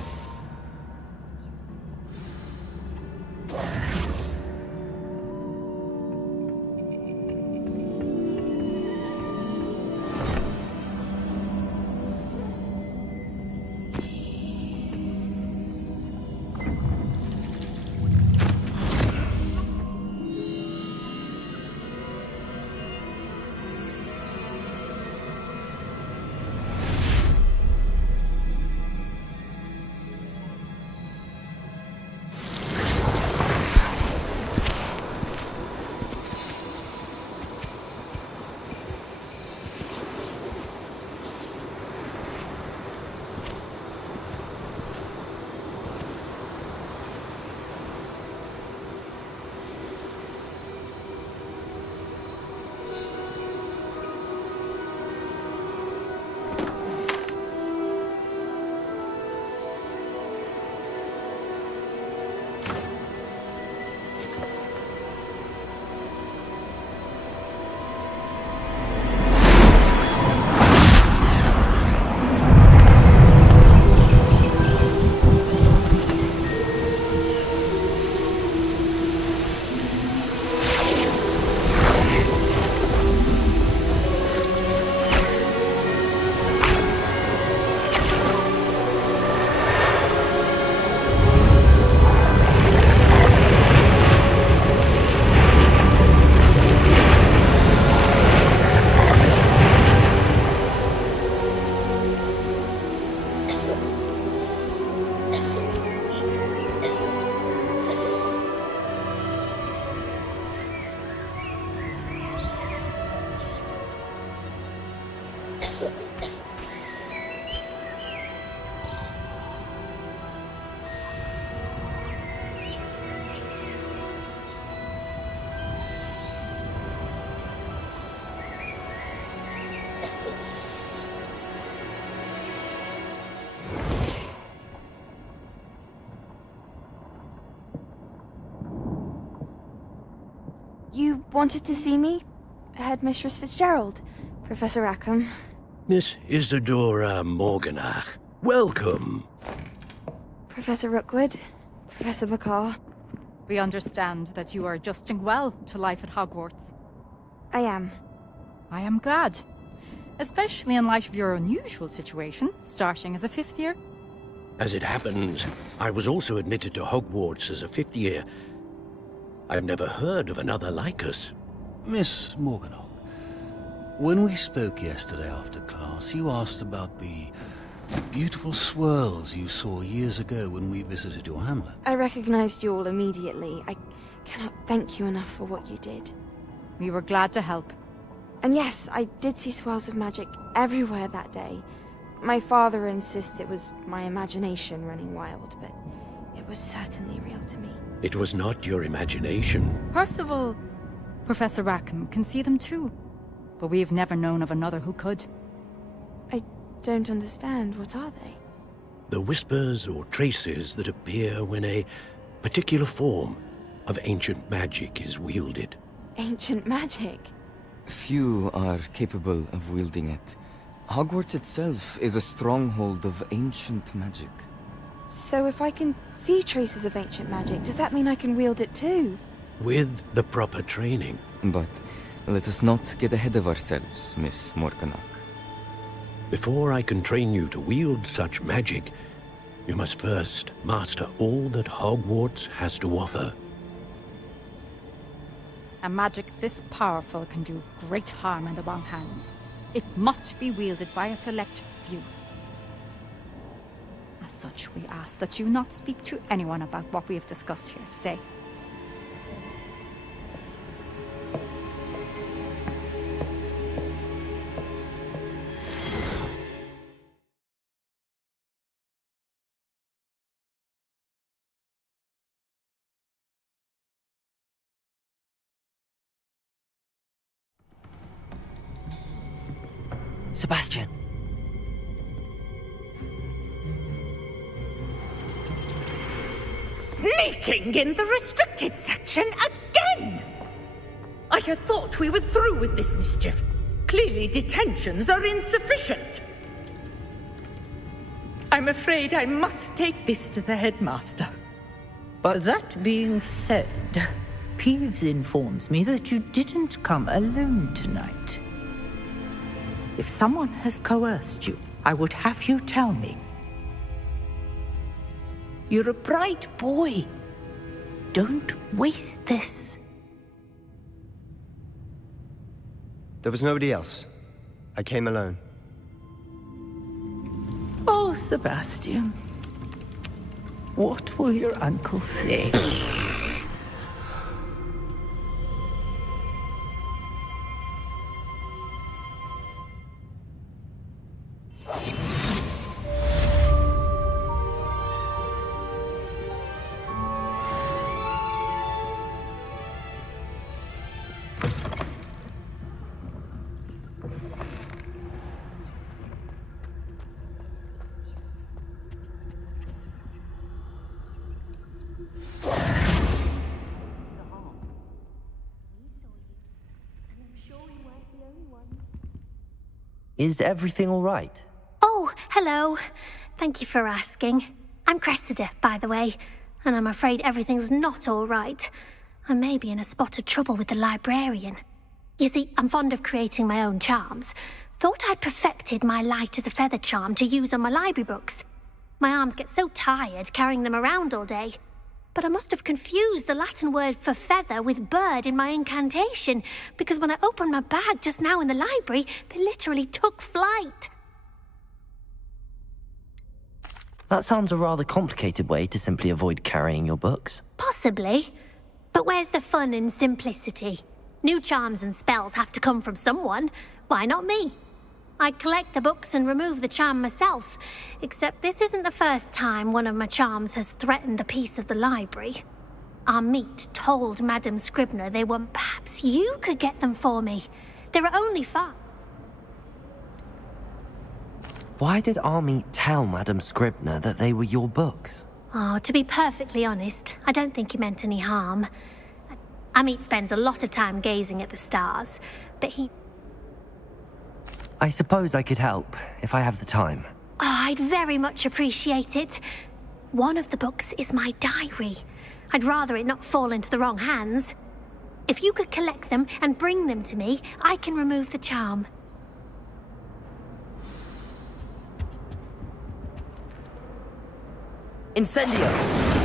You wanted to see me? Headmistress Fitzgerald? Professor Rackham? Miss Isadora Morganach, welcome. Professor Rookwood? Professor Bakar? We understand that you are adjusting well to life at Hogwarts. I am. I am glad. Especially in light of your unusual situation, starting as a 5th year. As it happens, I was also admitted to Hogwarts as a 5th year. I've never heard of another like us. Miss Morganach, when we spoke yesterday after class, you asked about the beautiful swirls you saw years ago when we visited your hamlet. I recognized you all immediately. I cannot thank you enough for what you did. We were glad to help. And yes, I did see swirls of magic everywhere that day. My father insists it was my imagination running wild, but it was certainly real to me. It was not your imagination. Percival, Professor Rackham can see them too. But we have never known of another who could. I don't understand. What are they? The whispers or traces that appear when a particular form of ancient magic is wielded. Ancient magic? Few are capable of wielding it. Hogwarts itself is a stronghold of ancient magic. So if I can see traces of ancient magic, does that mean I can wield it too? With the proper training. But Let us not get ahead of ourselves, Miss Morganach. Before I can train you to wield such magic, you must first master all that Hogwarts has to offer. A magic this powerful can do great harm in the wrong hands. It must be wielded by a select few. As such, we ask that you not speak to anyone about what we have discussed here today. Sebastian. Sneaking in the restricted section again! I had thought we were through with this mischief. Clearly detentions are insufficient. I'm afraid I must take this to the headmaster. But that being said, Peeves informs me that you didn't come alone tonight. If someone has coerced you, I would have you tell me. You're a bright boy. Don't waste this. There was nobody else. I came alone. Oh, Sebastian. What will your uncle say? Is everything all right? Oh, hello. Thank you for asking. I'm Cressida, by the way, and I'm afraid everything's not all right. I may be in a spot of trouble with the librarian. You see, I'm fond of creating my own charms. Thought I'd perfected my light as a feather charm to use on my library books. My arms get so tired carrying them around all day. But I must have confused the Latin word for feather with bird in my incantation, because when I opened my bag just now in the library, they literally took flight. That sounds a rather complicated way to simply avoid carrying your books. Possibly. But where's the fun in simplicity? New charms and spells have to come from someone. Why not me? I collect the books and remove the charm myself, except this isn't the first time one of my charms has threatened the peace of the library. Our meet told Madame Scribner they were perhaps you could get them for me. There are only 5. Why did Army tell Madame Scribner that they were your books? Oh, to be perfectly honest, I don't think he meant any harm. Amit spends a lot of time gazing at the stars, but he... I suppose I could help, if I have the time. Oh, I'd very much appreciate it. One of the books is my diary. I'd rather it not fall into the wrong hands. If you could collect them and bring them to me, I can remove the charm. Incendio!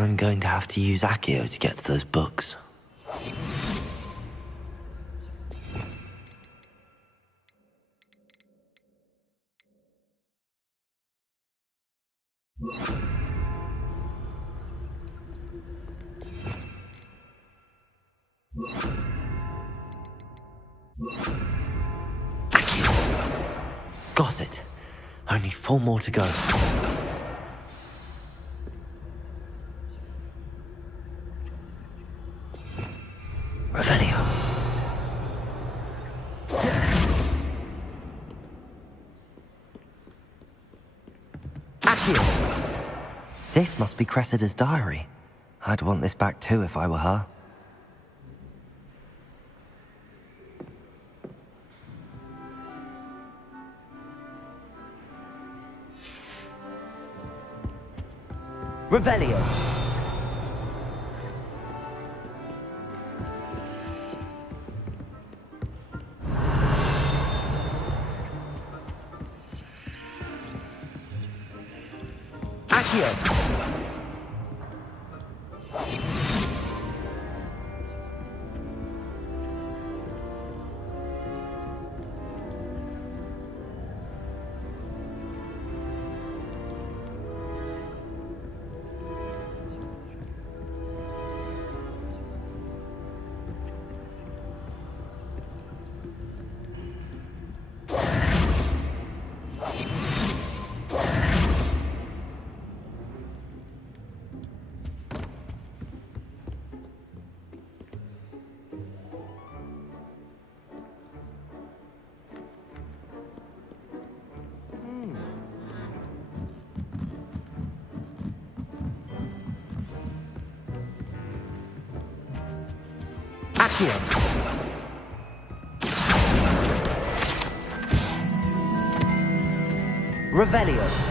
I'm going to have to use Accio to get to those books. Got it. Only 4 more to go. Revelio. Accio! This must be Cressida's diary. I'd want this back too if I were her. Revelio. Accio. Accio. Revelio.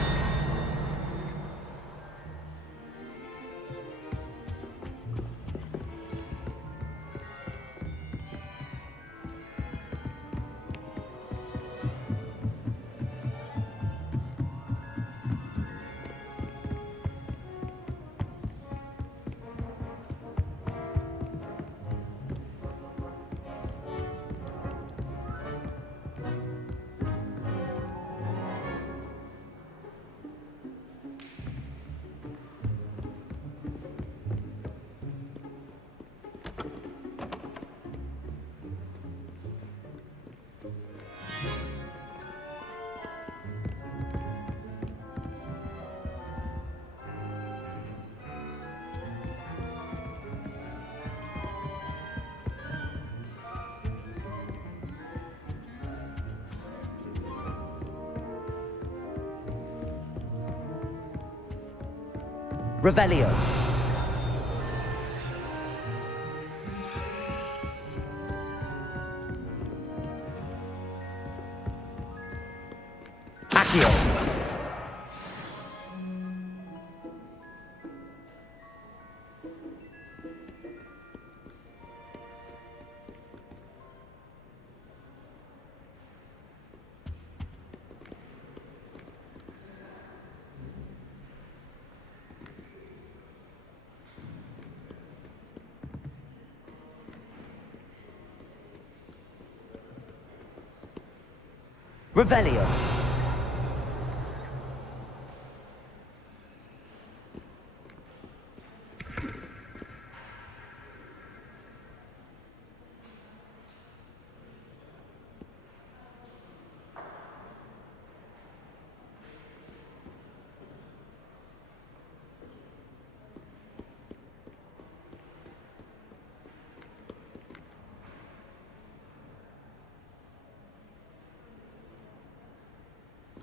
Revelio. Accio. Revelio.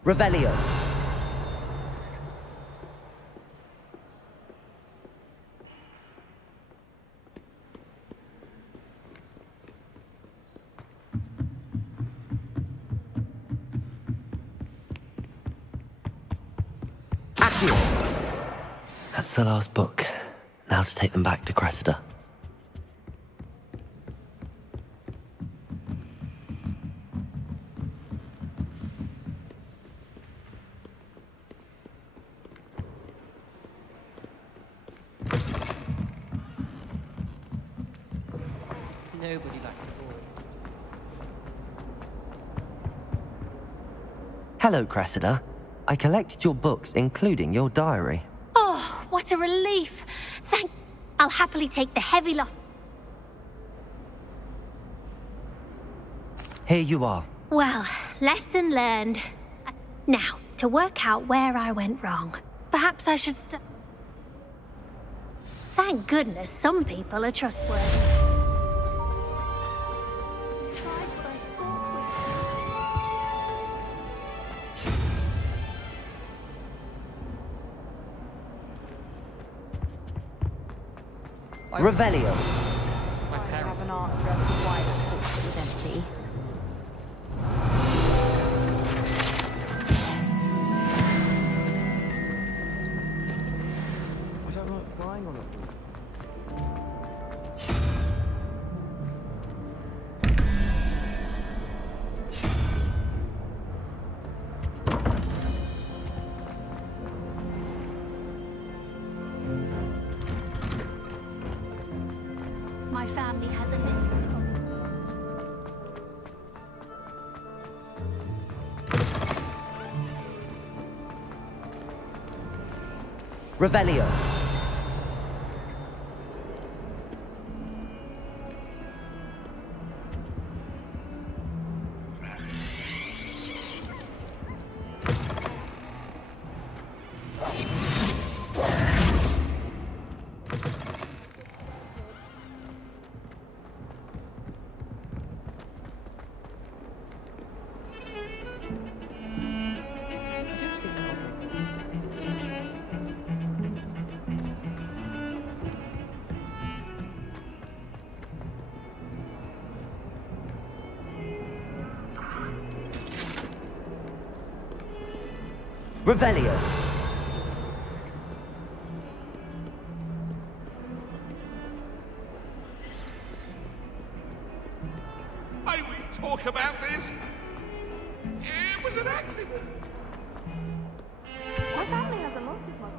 Revelio. Accio. That's the last book. Now to take them back to Cressida. Nobody likes a boy. Hello, Cressida. I collected your books, including your diary. Oh, what a relief. I'll happily take the heavy lot. Here you are. Well, lesson learned. Now, to work out where I went wrong. Perhaps I should Thank goodness some people are trustworthy. Revelio. I have an answer as to why that book is empty. I don't like flying on a boat. My family has a list. Revelio. Revelio. May we talk about this? It was an accident. My family has a lot of money.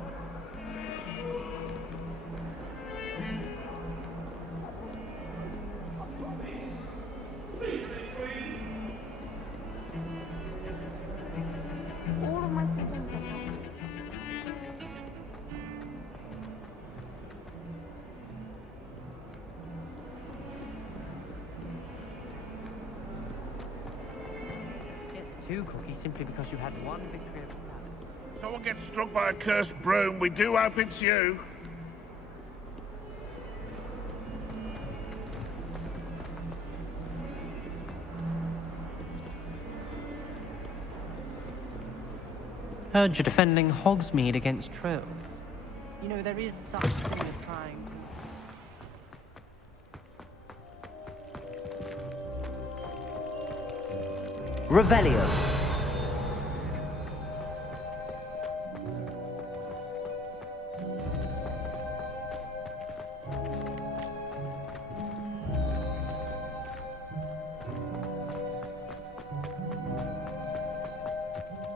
All of my siblings have money. It's 2 cookies simply because you had one victory of salad. Someone gets struck by a cursed broom. We do hope it's you. Heard you're defending Hogsmeade against trolls. You know, there is such a thing as trying. Revelio.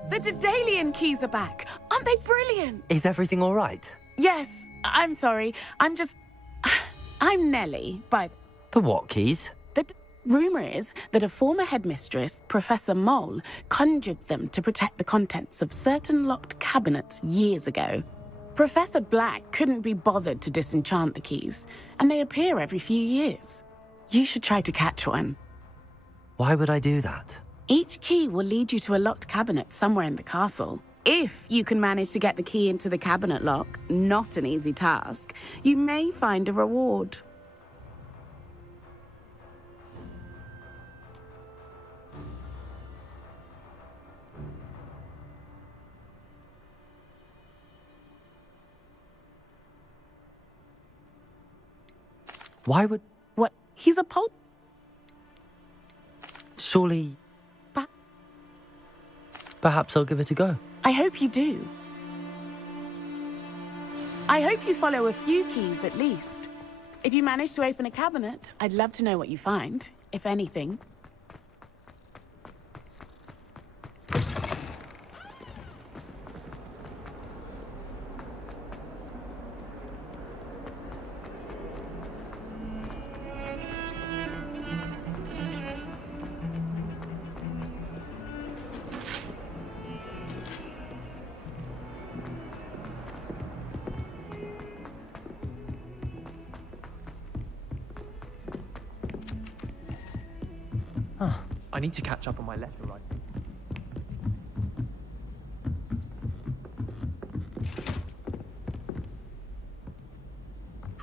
The Daedalian keys are back. Aren't they brilliant? Is everything all right? Yes, I'm sorry. I'm Nellie, The what keys? Rumour is that a former headmistress, Professor Mole, conjured them to protect the contents of certain locked cabinets years ago. Professor Black couldn't be bothered to disenchant the keys, and they appear every few years. You should try to catch one. Why would I do that? Each key will lead you to a locked cabinet somewhere in the castle. If you can manage to get the key into the cabinet lock, not an easy task, you may find a reward. Why would... What? He's a Surely... Perhaps I'll give it a go. I hope you do. I hope you follow a few keys at least. If you manage to open a cabinet, I'd love to know what you find, if anything. I need to catch up on my letter writing.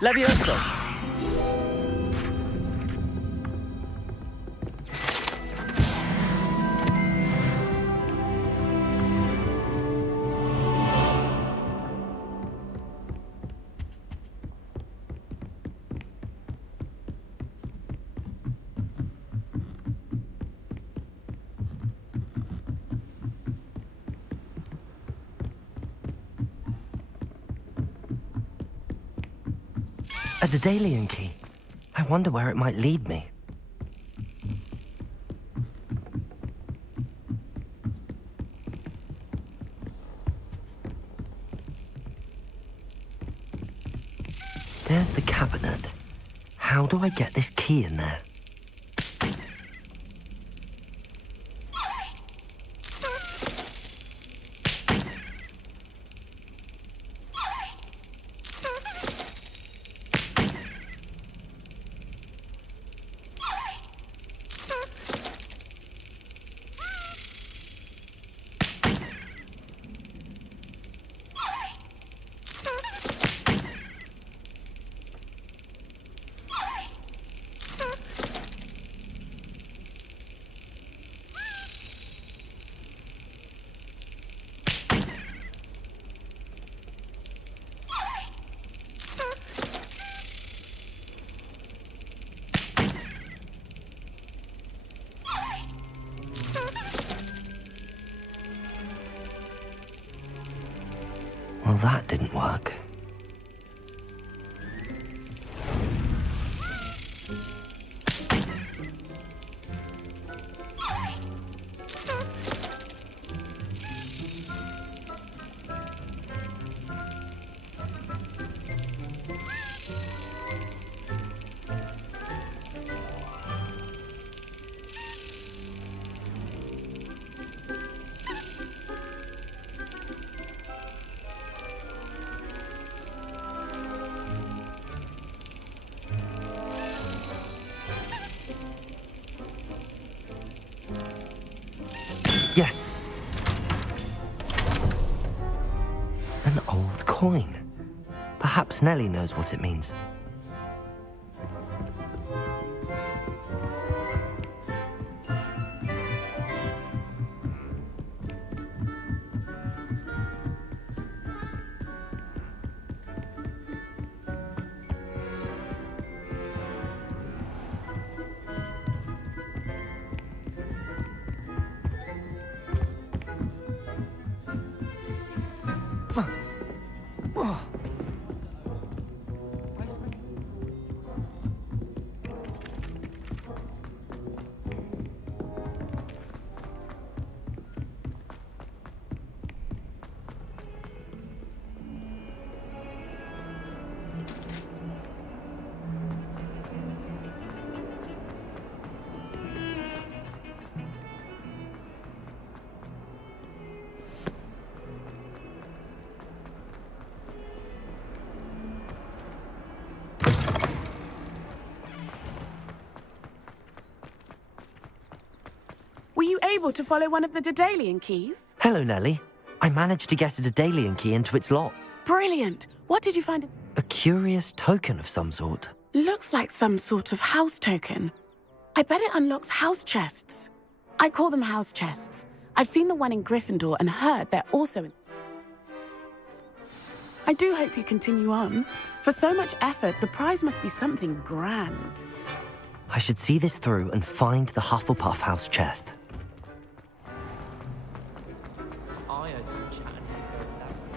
Levioso! A Daedalian key. I wonder where it might lead me. There's the cabinet. How do I get this key in there? Well, that didn't work. Yes. An old coin. Perhaps Nellie knows what it means. Were you able to follow one of the Daedalian keys? Hello, Nellie. I managed to get a Daedalian key into its lock. Brilliant! What did you find? A curious token of some sort. Looks like some sort of house token. I bet it unlocks house chests. I call them house chests. I've seen the one in Gryffindor and heard they're also in... I do hope you continue on. For so much effort, the prize must be something grand. I should see this through and find the Hufflepuff house chest. I heard some chat and head going that way.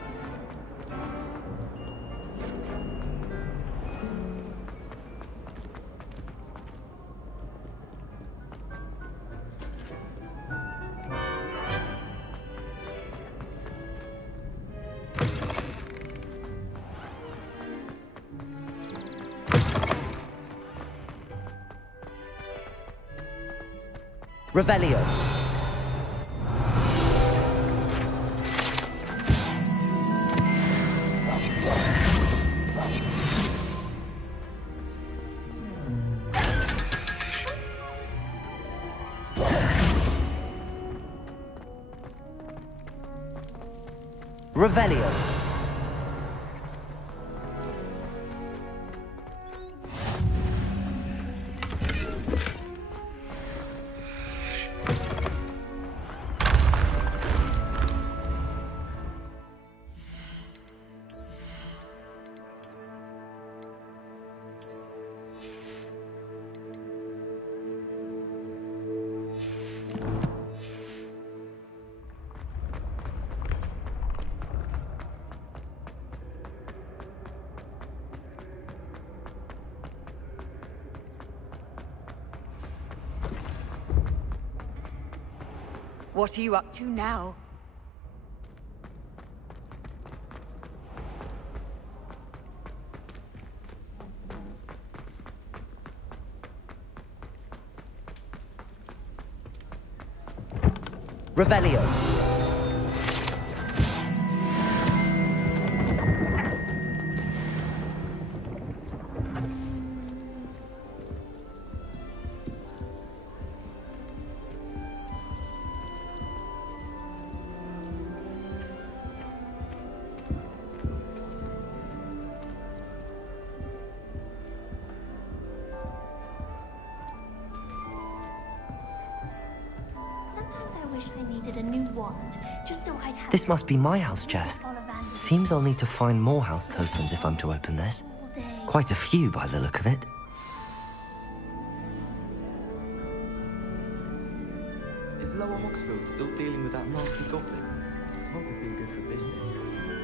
Revelio. Revelio. What are you up to now? Revelio. Sometimes I wish I needed a new wand, just so I'd have... This must be my house chest. Seems I'll need to find more house tokens if I'm to open this. Quite a few by the look of it. Is Lower Hogsfield still dealing with that nasty goblin? Not looking good for business.